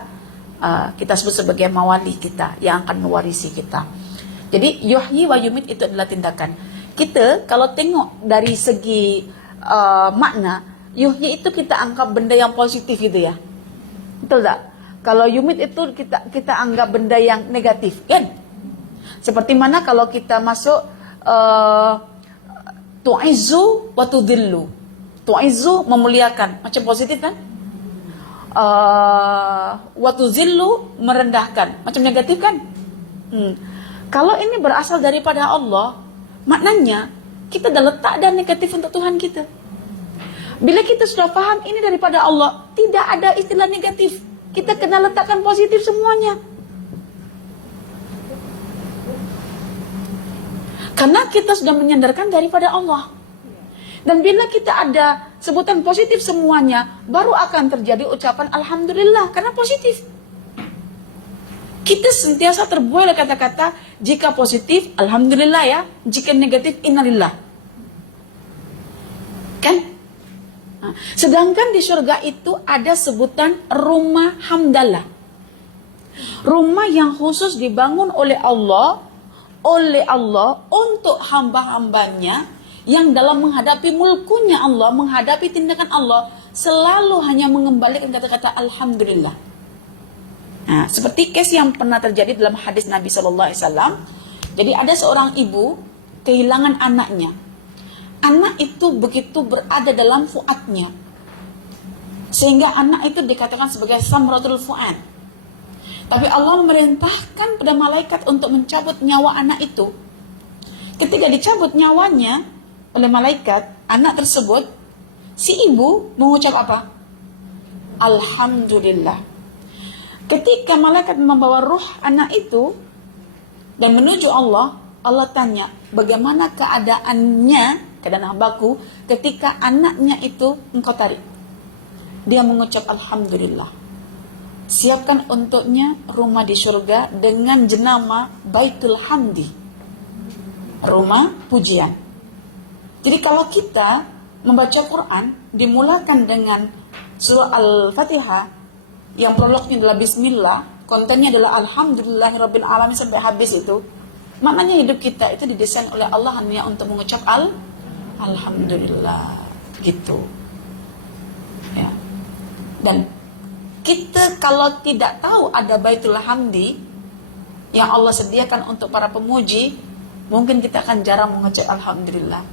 kita sebut sebagai mawali kita, yang akan mewarisi kita. Jadi yuhyi wa yumit itu adalah tindakan. Kita kalau tengok dari segi makna, yuhyi itu kita anggap benda yang positif gitu ya. Betul tak? Kalau yumit itu kita anggap benda yang negatif, kan? Seperti mana kalau kita masuk tu'izzu wa tudhillu. Tu'izzu memuliakan, macam positif kan? Watuzillu, merendahkan. Macam negatif kan? Kalau ini berasal daripada Allah, maknanya kita dah letak dan negatif untuk Tuhan kita. Bila kita sudah paham ini daripada Allah, tidak ada istilah negatif. Kita kena letakkan positif semuanya. Karena kita sudah menyandarkan daripada Allah. Dan bila kita ada sebutan positif semuanya, baru akan terjadi ucapan Alhamdulillah, karena positif. Kita sentiasa terbuai oleh kata-kata, jika positif, Alhamdulillah ya, jika negatif, Innalillah. Kan? Nah, sedangkan di surga itu ada sebutan rumah hamdalah. Rumah yang khusus dibangun oleh Allah untuk hamba-hambanya yang dalam menghadapi mulkunya Allah, menghadapi tindakan Allah, selalu hanya mengembalikan kata-kata Alhamdulillah. Nah, seperti case yang pernah terjadi dalam hadis Nabi SAW. Jadi ada seorang ibu kehilangan anaknya. Anak itu begitu berada dalam fuadnya, sehingga anak itu dikatakan sebagai samratul fuad. Tapi Allah memerintahkan pada malaikat untuk mencabut nyawa anak itu. Ketika dicabut nyawanya oleh malaikat, anak tersebut, si ibu mengucap apa? Alhamdulillah. Ketika malaikat membawa ruh anak itu dan menuju Allah, Allah tanya, bagaimana keadaannya, keadaan hambaku, ketika anaknya itu engkau tarik? Dia mengucap Alhamdulillah. Siapkan untuknya rumah di surga dengan jenama Baitul Hamdi, rumah pujian. Jadi kalau kita membaca Quran dimulakan dengan surah Al-Fatihah yang prolognya adalah Bismillah, kontennya adalah Alhamdulillahirabbil alamin sampai habis itu, maknanya hidup kita itu didesain oleh Allah hanya untuk mengucap Alhamdulillah gitu ya. Dan kita kalau tidak tahu ada Baitul Hamdi yang Allah sediakan untuk para pemuji, mungkin kita akan jarang mengucap Alhamdulillah.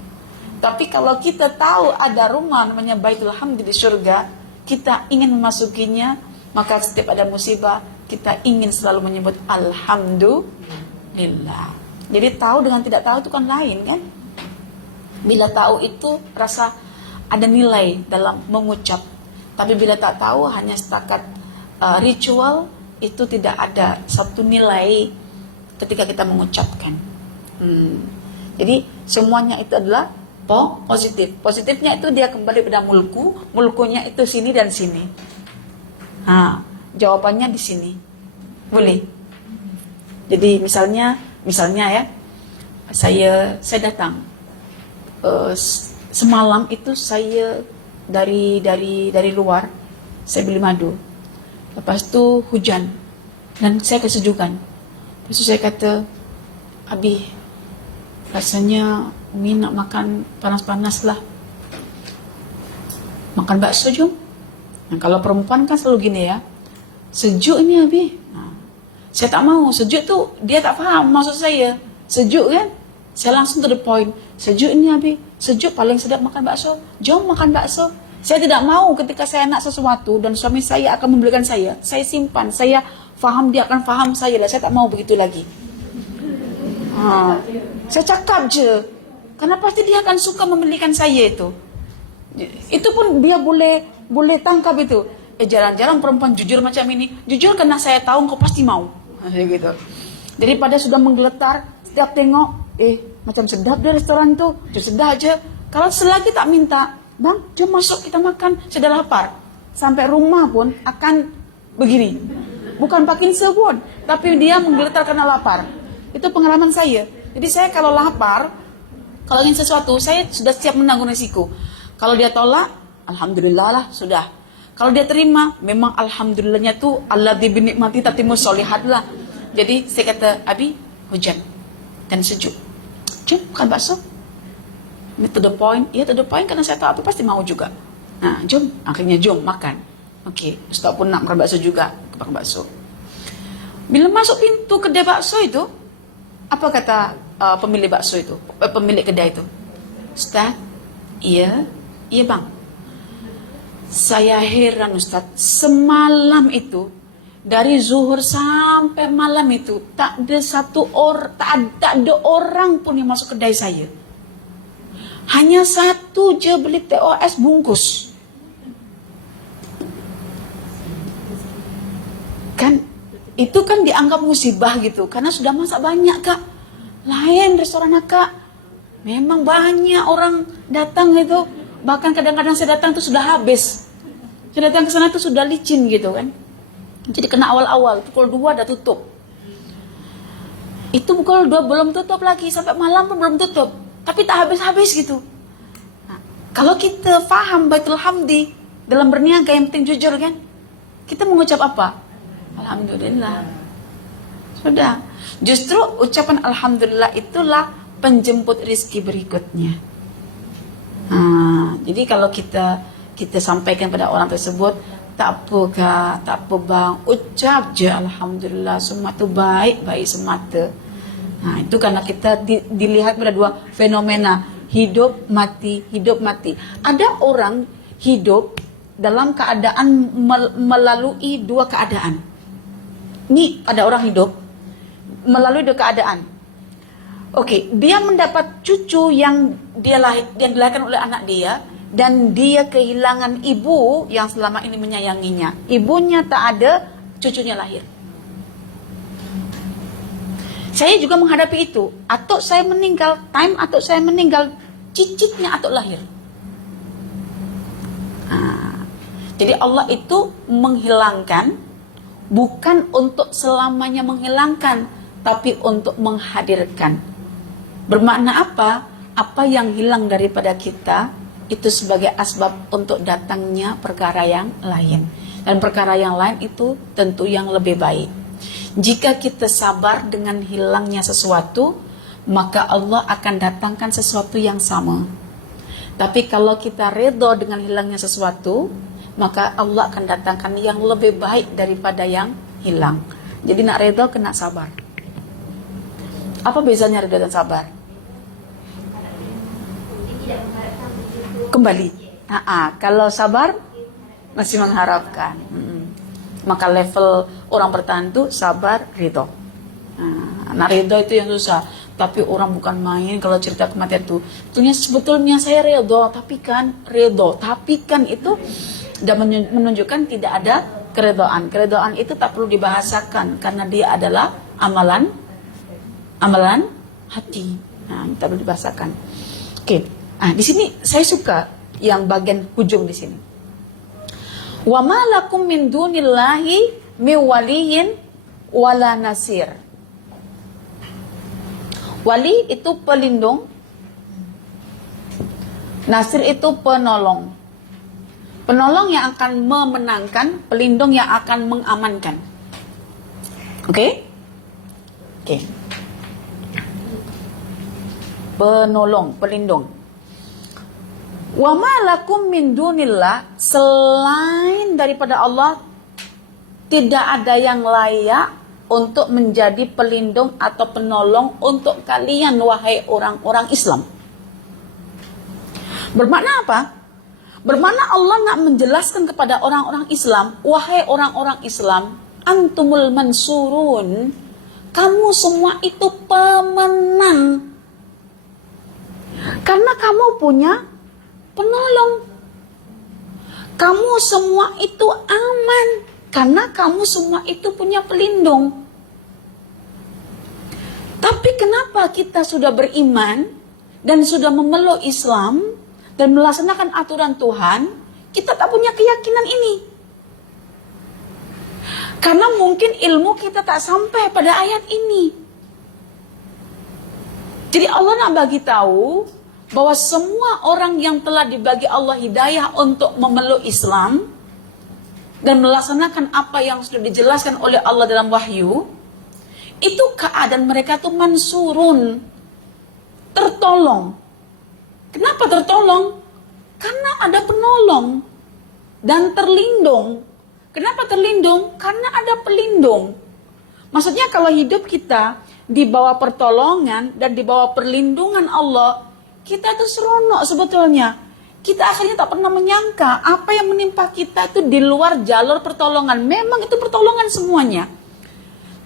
Tapi kalau kita tahu ada rumah namanya Baitul Hamdi di surga, kita ingin memasukinya, maka setiap ada musibah, kita ingin selalu menyebut Alhamdulillah. Jadi tahu dengan tidak tahu itu kan lain kan? Bila tahu itu rasa ada nilai dalam mengucap. Tapi bila tak tahu hanya setakat ritual, itu tidak ada satu nilai ketika kita mengucapkan. Jadi semuanya itu adalah positif. Positifnya itu dia kembali pada mulkunya itu sini dan sini. Nah, jawabannya di sini. Boleh. Jadi misalnya ya, saya datang semalam itu saya dari luar, saya beli madu. Lepas itu hujan dan saya kesejukan. Lepas itu saya kata, Abi, rasanya Umi nak makan panas-panas lah. Makan bakso jom. Nah, kalau perempuan kan selalu gini ya, sejuk ini Abi. Nah, saya tak mau, sejuk tuh dia tak faham maksud saya. Sejuk kan? Saya langsung to the point. Sejuk ini Abi, sejuk paling sedap makan bakso. Jom makan bakso. Saya tidak mau ketika saya nak sesuatu dan suami saya akan membelikan saya simpan, saya faham dia akan faham saya lah. Saya tak mau begitu lagi. Saya cakap je, karena pasti dia akan suka membelikan saya itu. Itu pun dia boleh tangkap itu. Jarang-jarang perempuan jujur macam ini. Jujur karena saya tahu kau pasti mau. Gitu. Daripada sudah menggeletar setiap tengok, macam sedap deh restoran tuh, sedap aja. Kalau selagi tak minta, bang, jom masuk kita makan, saya dah lapar. Sampai rumah pun akan begini. Bukan pakai sebon, tapi dia menggeletar karena lapar. Itu pengalaman saya. Jadi saya kalau lapar, kalau ingin sesuatu, saya sudah siap menanggung risiko. Kalau dia tolak, alhamdulillah lah, sudah. Kalau dia terima, memang alhamdulillahnya tuh Allah binikmati tatimus solihat lah. Jadi saya kata, Abi, hujan dan sejuk. Jom makan bakso. Ini to the point. Ya to the point karena saya tahu Abi pasti mau juga. Nah, jom. Akhirnya jom makan. Oke, Ustaz pun nak makan bakso juga. Makan bakso. Bila masuk pintu kedai bakso itu, apa kata pemilik bakso itu? Pemilik kedai itu? Ustaz, iya bang. Saya heran Ustadz, semalam itu dari zuhur sampai malam itu tak ada orang pun yang masuk kedai saya. Hanya satu je beli TOS bungkus. Kan itu kan dianggap musibah gitu, karena sudah masak banyak Kak. Lain restoran Kak. Memang banyak orang datang itu. Bahkan kadang-kadang saya datang itu sudah habis. Saya datang ke sana itu sudah licin gitu kan. Jadi kena awal-awal, pukul 2 udah tutup. Itu pukul 2 belum tutup lagi, sampai malam pun belum tutup. Tapi tak habis-habis gitu. Nah, kalau kita faham Baitul Hamdi dalam berniaga yang penting jujur kan, kita mengucap apa? Alhamdulillah. Sudah. Justru ucapan Alhamdulillah itulah penjemput rizki berikutnya. Nah, jadi kalau kita sampaikan pada orang tersebut, tak apa Kak, tak apa Bang, ucap je Alhamdulillah, semua tu baik-baik semata. Nah, itu karena kita dilihat pada dua fenomena, hidup mati, hidup mati. Ada orang hidup dalam keadaan melalui dua keadaan. Ini ada orang hidup melalui dua keadaan. Oke, dia mendapat cucu yang dilahirkan oleh anak dia, dan dia kehilangan ibu yang selama ini menyayanginya. Ibunya tak ada, cucunya lahir. Saya juga menghadapi itu. Atau saya meninggal, atau saya meninggal, cicitnya atau lahir. Nah, jadi Allah itu menghilangkan, bukan untuk selamanya menghilangkan, tapi untuk menghadirkan. Bermakna apa? Apa yang hilang daripada kita itu sebagai asbab untuk datangnya perkara yang lain. Dan perkara yang lain itu tentu yang lebih baik. Jika kita sabar dengan hilangnya sesuatu, maka Allah akan datangkan sesuatu yang sama. Tapi kalau kita redha dengan hilangnya sesuatu, maka Allah akan datangkan yang lebih baik daripada yang hilang. Jadi nak redha kena sabar. Apa bezanya redha dan sabar? Kembali. Kalau sabar masih mengharapkan. Maka level orang bertahan itu sabar, ridho. Nah, ridho itu yang susah. Tapi orang bukan main kalau cerita kematian itu. Sebetulnya saya ridho, tapi kan itu sudah menunjukkan tidak ada keridhaan. Keridhaan itu tak perlu dibahasakan karena dia adalah amalan hati. Nah, tak perlu dibahasakan. Oke. Di sini saya suka yang bagian ujung di sini. Wa ma lakum min dunillahi mi waliyin wala nasir. Wali itu pelindung, nasir itu penolong. Penolong yang akan memenangkan, pelindung yang akan mengamankan. Oke? Penolong, pelindung. Wa ma lakum min dunillah, selain daripada Allah tidak ada yang layak untuk menjadi pelindung atau penolong untuk kalian wahai orang-orang Islam. Bermakna apa? Bermakna Allah nak menjelaskan kepada orang-orang Islam, wahai orang-orang Islam, antumul mansurun, kamu semua itu pemenang. Karena kamu punya penolong. Kamu semua itu aman karena kamu semua itu punya pelindung. Tapi kenapa kita sudah beriman dan sudah memeluk Islam dan melaksanakan aturan Tuhan, kita tak punya keyakinan ini? Karena mungkin ilmu kita tak sampai pada ayat ini. Jadi Allah nak bagi tahu bahwa semua orang yang telah dibagi Allah hidayah untuk memeluk Islam dan melaksanakan apa yang sudah dijelaskan oleh Allah dalam wahyu, itu keadaan mereka tuh mansurun, tertolong. Kenapa tertolong? Karena ada penolong dan terlindung. Kenapa terlindung? Karena ada pelindung. Maksudnya kalau hidup kita di bawah pertolongan dan di bawah perlindungan Allah, kita tuh seronok sebetulnya. kita akhirnya tak pernah menyangka apa yang menimpa kita itu di luar jalur pertolongan. Memang itu pertolongan semuanya.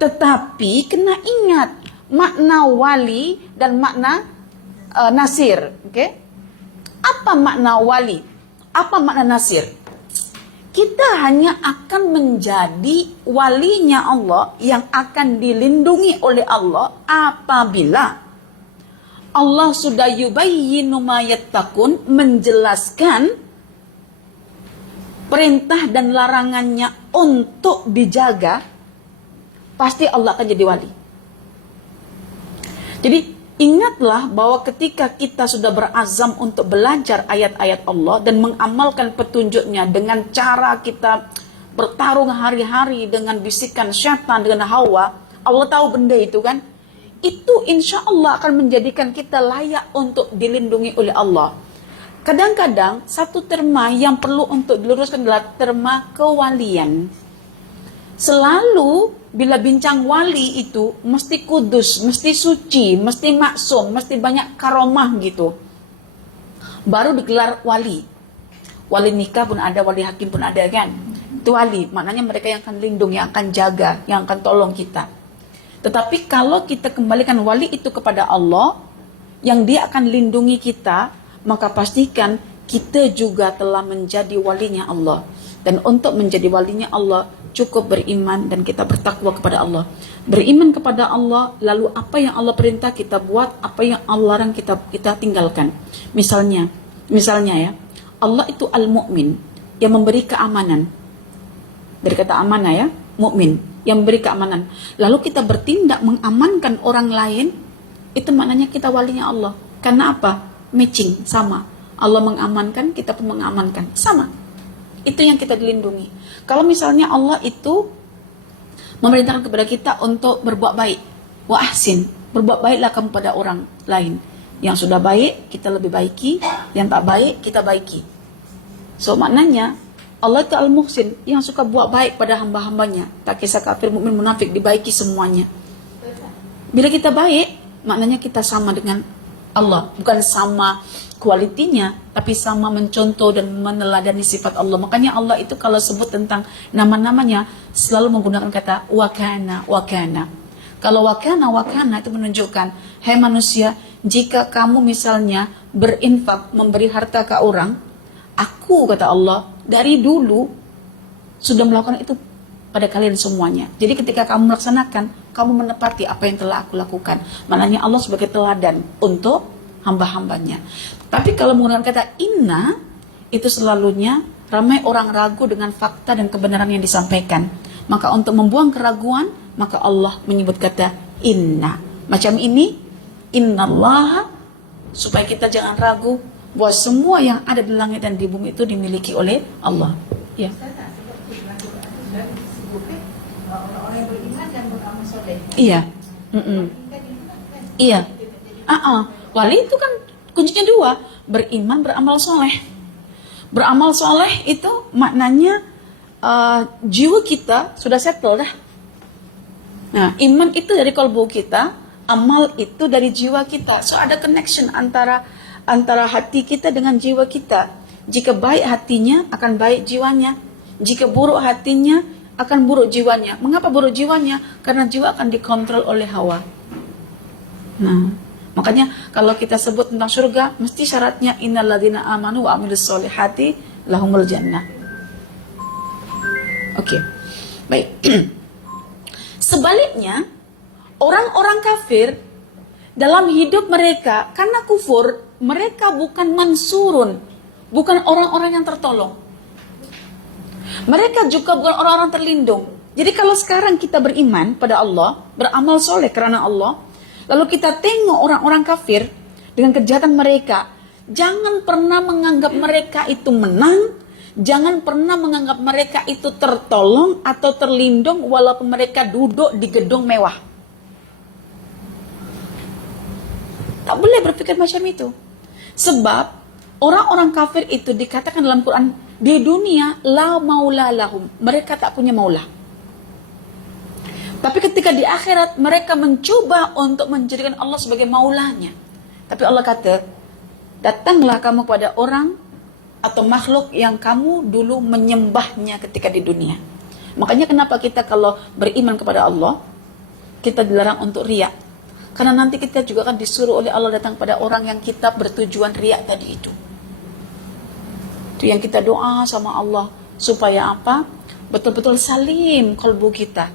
Tetapi kena ingat makna wali dan makna nasir. Oke? Apa makna wali? Apa makna nasir? Kita hanya akan menjadi walinya Allah yang akan dilindungi oleh Allah apabila Allah sudah yubayyinu ma yattaqun, menjelaskan perintah dan larangannya untuk dijaga, pasti Allah akan jadi wali. Jadi ingatlah bahwa ketika kita sudah berazam untuk belajar ayat-ayat Allah dan mengamalkan petunjuknya dengan cara kita bertarung hari-hari dengan bisikan syaitan, dengan hawa, Allah tahu benda itu kan, itu insya Allah akan menjadikan kita layak untuk dilindungi oleh Allah. Kadang-kadang satu terma yang perlu untuk diluruskan adalah terma kewalian. Selalu bila bincang wali itu mesti kudus, mesti suci, mesti maksum, mesti banyak karomah gitu. Baru digelar wali. Wali nikah pun ada, wali hakim pun ada kan. Itu wali, maknanya mereka yang akan lindungi, yang akan jaga, yang akan tolong kita. Tetapi kalau kita kembalikan wali itu kepada Allah, yang dia akan lindungi kita, maka pastikan kita juga telah menjadi walinya Allah. Dan untuk menjadi walinya Allah, cukup beriman dan kita bertakwa kepada Allah. Beriman kepada Allah, lalu apa yang Allah perintah kita buat, apa yang Allah larang kita tinggalkan. Misalnya ya, Allah itu al-mu'min, yang memberi keamanan. Dari kata amanah ya, mukmin, yang memberi keamanan. Lalu kita bertindak mengamankan orang lain, itu maknanya kita walinya Allah. Karena apa? Matching, sama. Allah mengamankan, kita pun mengamankan, sama. Itu yang kita dilindungi. Kalau misalnya Allah itu memerintahkan kepada kita untuk berbuat baik, wa ahsin, berbuat baiklah kamu pada orang lain. Yang sudah baik kita lebih baiki, yang tak baik kita baiki. So maknanya Allah itu al-muhsin, yang suka buat baik pada hamba-hambanya. Tak kisah kafir, mukmin, munafik, dibaiki semuanya. Bila kita baik, maknanya kita sama dengan Allah. Bukan sama kualitinya, tapi sama mencontoh dan meneladani sifat Allah. Makanya Allah itu kalau sebut tentang nama-namanya, selalu menggunakan kata wakana, wakana. Kalau wakana, wakana itu menunjukkan, hai manusia, jika kamu misalnya berinfak, memberi harta ke orang, aku, kata Allah, dari dulu sudah melakukan itu pada kalian semuanya. Jadi ketika kamu melaksanakan, kamu menepati apa yang telah aku lakukan. Maknanya Allah sebagai teladan untuk hamba-hambanya. Tapi kalau menggunakan kata inna, itu selalunya ramai orang ragu dengan fakta dan kebenaran yang disampaikan. Maka untuk membuang keraguan, maka Allah menyebut kata inna. Macam ini, innallaha, supaya kita jangan ragu bahwa semua yang ada di langit dan di bumi itu dimiliki oleh Allah. Ya. Orang-orang yang beriman dan beramal soleh. Iya. Iya. Wali itu kan kuncinya dua, beriman, beramal soleh. Beramal soleh itu maknanya jiwa kita sudah settle dah. Nah, iman itu dari kalbu kita, amal itu dari jiwa kita. So ada connection antara hati kita dengan jiwa kita. Jika baik hatinya, akan baik jiwanya. Jika buruk hatinya, akan buruk jiwanya. Mengapa buruk jiwanya? Karena jiwa akan dikontrol oleh hawa. Nah, makanya kalau kita sebut tentang surga, mesti syaratnya innalladzina amanu wa amilus solihati lahumul jannah. Oke. Baik. Sebaliknya, orang-orang kafir dalam hidup mereka, karena kufur, mereka bukan mansurun, bukan orang-orang yang tertolong. Mereka juga bukan orang-orang terlindung. Jadi kalau sekarang kita beriman pada Allah, beramal soleh karena Allah, lalu kita tengok orang-orang kafir dengan kejahatan mereka, jangan pernah menganggap mereka itu menang, jangan pernah menganggap mereka itu tertolong atau terlindung walaupun mereka duduk di gedung mewah. Tak boleh berpikir macam itu. Sebab orang-orang kafir itu dikatakan dalam Quran, di dunia la maula lahum, mereka tak punya maula. Tapi ketika di akhirat mereka mencoba untuk menjadikan Allah sebagai maulanya. Tapi Allah kata, datanglah kamu kepada orang atau makhluk yang kamu dulu menyembahnya ketika di dunia. Makanya kenapa kita kalau beriman kepada Allah, kita dilarang untuk riya. Karena nanti kita juga akan disuruh oleh Allah datang pada orang yang kita bertujuan riya tadi itu. Itu yang kita doa sama Allah. Supaya apa? Betul-betul salim kalbu kita.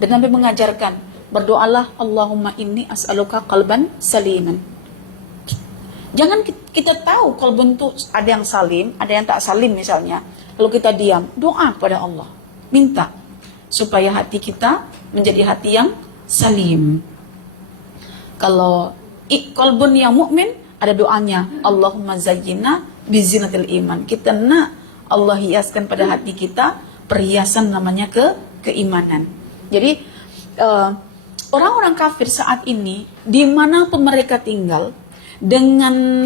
Dan Nabi mengajarkan, berdoalah, Allahumma inni as'aluka qalban saliman. Jangan kita tahu kalbun itu ada yang salim, ada yang tak salim misalnya. Lalu kita diam, doa kepada Allah. Minta supaya hati kita menjadi hati yang salim. Kalau kalbun yang mukmin, ada doanya, Allahumma zayyina bizinatil iman. Kita nak Allah hiaskan pada hati kita perhiasan namanya keimanan. Jadi orang-orang kafir saat ini dimanapun mereka tinggal, dengan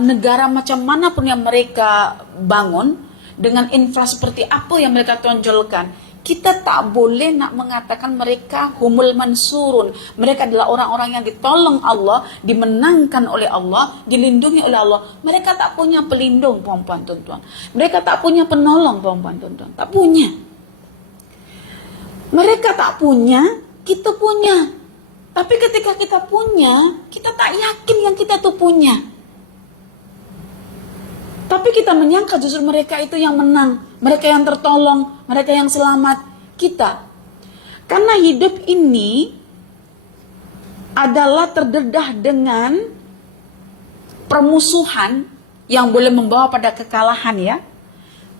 negara macam mana pun yang mereka bangun, dengan infra seperti apa yang mereka tonjolkan, kita tak boleh nak mengatakan mereka humul mansurun. Mereka adalah orang-orang yang ditolong Allah, dimenangkan oleh Allah, dilindungi oleh Allah. Mereka tak punya pelindung, puan-puan tuan-tuan. Mereka tak punya penolong, puan-puan tuan-tuan. Tak punya. Mereka tak punya, kita punya. Tapi ketika kita punya, kita tak yakin yang kita tuh punya. Tapi kita menyangka justru mereka itu yang menang, mereka yang tertolong, mereka yang selamat. Kita. Karena hidup ini adalah terdedah dengan permusuhan yang boleh membawa pada kekalahan ya.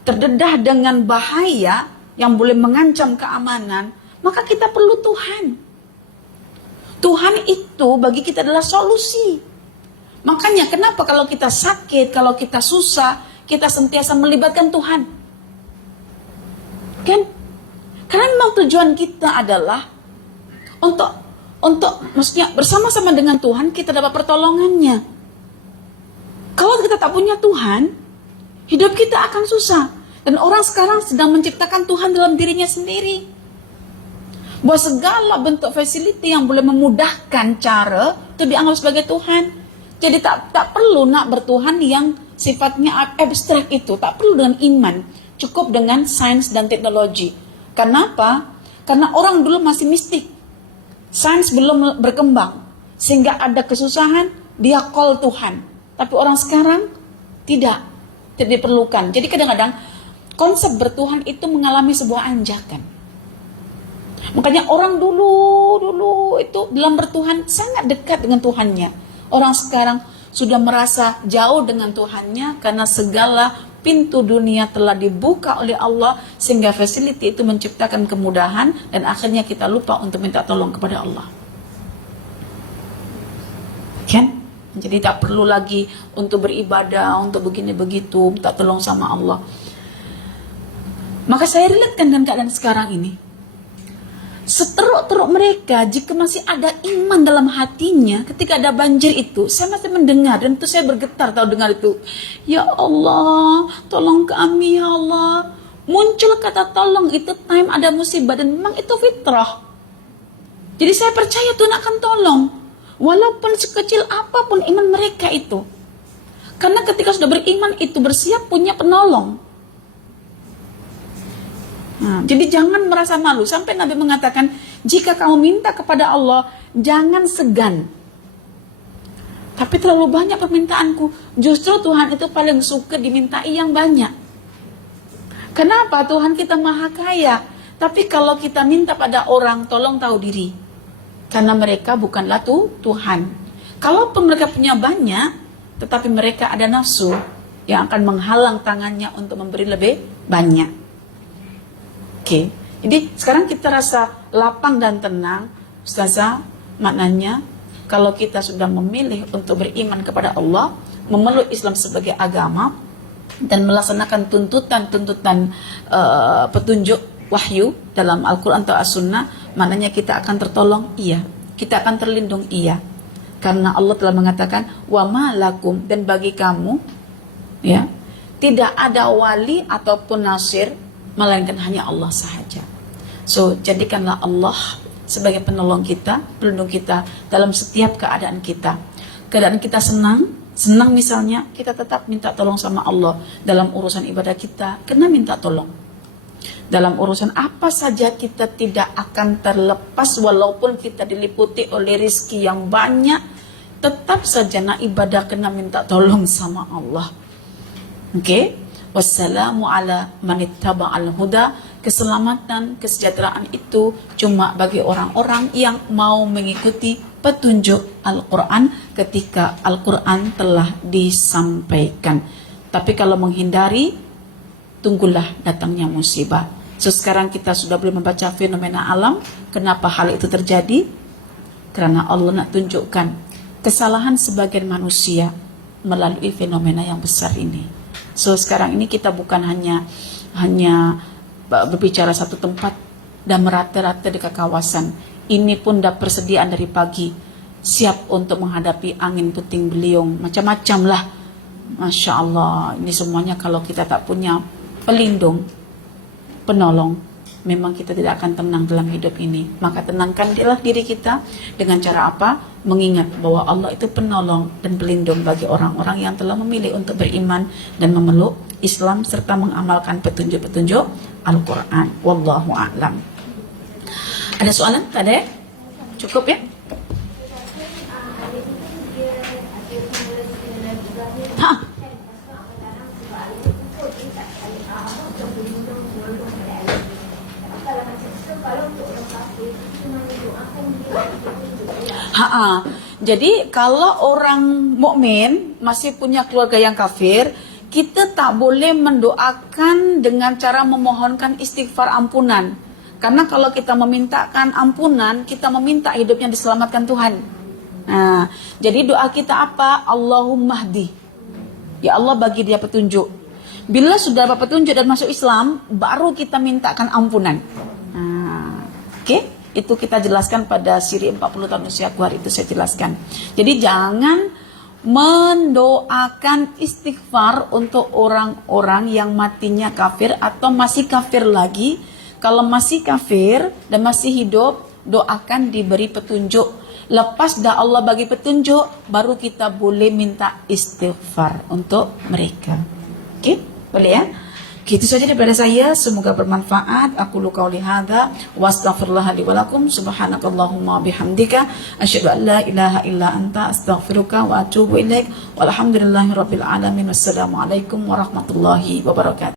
Terdedah dengan bahaya yang boleh mengancam keamanan, maka kita perlu Tuhan. Tuhan itu bagi kita adalah solusi. Makanya kenapa kalau kita sakit, kalau kita susah, kita sentiasa melibatkan Tuhan. Kan? Karena memang tujuan kita adalah untuk maksudnya bersama-sama dengan Tuhan kita dapat pertolongannya. Kalau kita tak punya Tuhan, hidup kita akan susah. Dan orang sekarang sedang menciptakan Tuhan dalam dirinya sendiri. Bahwa segala bentuk facility yang boleh memudahkan cara itu dianggap sebagai Tuhan. Jadi tak perlu nak bertuhan yang sifatnya abstrak itu. Tak perlu dengan iman. Cukup dengan sains dan teknologi. Kenapa? Karena orang dulu masih mistik. Sains belum berkembang. Sehingga ada kesusahan, dia call Tuhan. Tapi orang sekarang tidak diperlukan. Jadi kadang-kadang konsep bertuhan itu mengalami sebuah anjakan. Makanya orang dulu itu dalam bertuhan sangat dekat dengan Tuhannya. Orang sekarang sudah merasa jauh dengan Tuhannya karena segala pintu dunia telah dibuka oleh Allah sehingga facility itu menciptakan kemudahan dan akhirnya kita lupa untuk minta tolong kepada Allah. Kan? Jadi tak perlu lagi untuk beribadah, untuk begini begitu, minta tolong sama Allah. Maka saya relatekan dengan keadaan sekarang ini. Seteruk-teruk mereka jika masih ada iman dalam hatinya ketika ada banjir itu, saya masih mendengar dan itu saya bergetar tahu dengar itu. Ya Allah, tolong kami ya Allah. Muncul kata tolong itu time ada musibah dan memang itu fitrah. Jadi saya percaya Tuhan akan tolong. Walaupun sekecil apapun iman mereka itu. Karena ketika sudah beriman itu bersiap punya penolong. Nah, jadi jangan merasa malu. Sampai Nabi mengatakan, jika kamu minta kepada Allah, jangan segan. Tapi terlalu banyak permintaanku. Justru Tuhan itu paling suka dimintai yang banyak. Kenapa? Tuhan kita maha kaya. Tapi kalau kita minta pada orang, tolong tahu diri. Karena mereka bukanlah Tuhan. Kalaupun mereka punya banyak, tetapi mereka ada nafsu yang akan menghalang tangannya untuk memberi lebih banyak. Oke, jadi sekarang kita rasa lapang dan tenang, Ustazah, maknanya kalau kita sudah memilih untuk beriman kepada Allah, memeluk Islam sebagai agama, dan melaksanakan tuntutan-tuntutan petunjuk wahyu dalam Al-Quran atau As-Sunnah, maknanya kita akan tertolong, iya. Kita akan terlindung, iya. Karena Allah telah mengatakan, wa ma lakum, dan bagi kamu, ya, tidak ada wali ataupun nasir, melainkan hanya Allah sahaja. So, jadikanlah Allah sebagai penolong kita, pelindung kita dalam setiap keadaan kita. Keadaan kita senang, senang misalnya, kita tetap minta tolong sama Allah. Dalam urusan ibadah kita, kena minta tolong. Dalam urusan apa saja kita tidak akan terlepas, walaupun kita diliputi oleh rizki yang banyak, tetap saja nak ibadah kena minta tolong sama Allah. Oke? Wassalamu ala manittaba'al huda. Keselamatan, kesejahteraan itu cuma bagi orang-orang yang mau mengikuti petunjuk Al-Quran ketika Al-Quran telah disampaikan. Tapi kalau menghindari, tunggulah datangnya musibah. So sekarang kita sudah boleh membaca fenomena alam. Kenapa hal itu terjadi? Karena Allah nak tunjukkan kesalahan sebagian manusia melalui fenomena yang besar ini. So sekarang ini kita bukan hanya berbicara satu tempat dan merata-rata dekat kawasan. Ini pun dah persediaan dari pagi, siap untuk menghadapi angin puting beliung, macam-macam lah. Masya Allah, ini semuanya kalau kita tak punya pelindung, penolong, memang kita tidak akan tenang dalam hidup ini. Maka tenangkanlah diri kita dengan cara apa? Mengingat bahwa Allah itu penolong dan pelindung bagi orang-orang yang telah memilih untuk beriman dan memeluk Islam serta mengamalkan petunjuk-petunjuk Al-Quran. Wallahu a'lam. Ada soalan? Tak ada? Cukup ya? Ha. Jadi kalau orang mukmin masih punya keluarga yang kafir, kita tak boleh mendoakan dengan cara memohonkan istighfar ampunan. Karena kalau kita memintakan ampunan, kita meminta hidupnya diselamatkan Tuhan. Nah, jadi doa kita apa? Allahumma hdi. Ya Allah bagi dia petunjuk. Bila sudah dapat petunjuk dan masuk Islam, baru kita mintakan ampunan. Nah, oke? Itu kita jelaskan pada siri 40 tahun usiaku hari itu saya jelaskan. Jadi jangan mendoakan istighfar untuk orang-orang yang matinya kafir atau masih kafir lagi. Kalau masih kafir dan masih hidup, doakan diberi petunjuk. Lepas dah Allah bagi petunjuk, baru kita boleh minta istighfar untuk mereka. Oke? Boleh ya? Itu saja daripada saya, semoga bermanfaat. Aku qauli hadza wa astaghfirullah li wa lakum. Subhanakallahumma bihamdika asyhadu an la ilaha illa anta astaghfiruka wa atubu ilaik. Walhamdulillahirabbil alamin. Wassalamualaikum warahmatullahi wabarakatuh.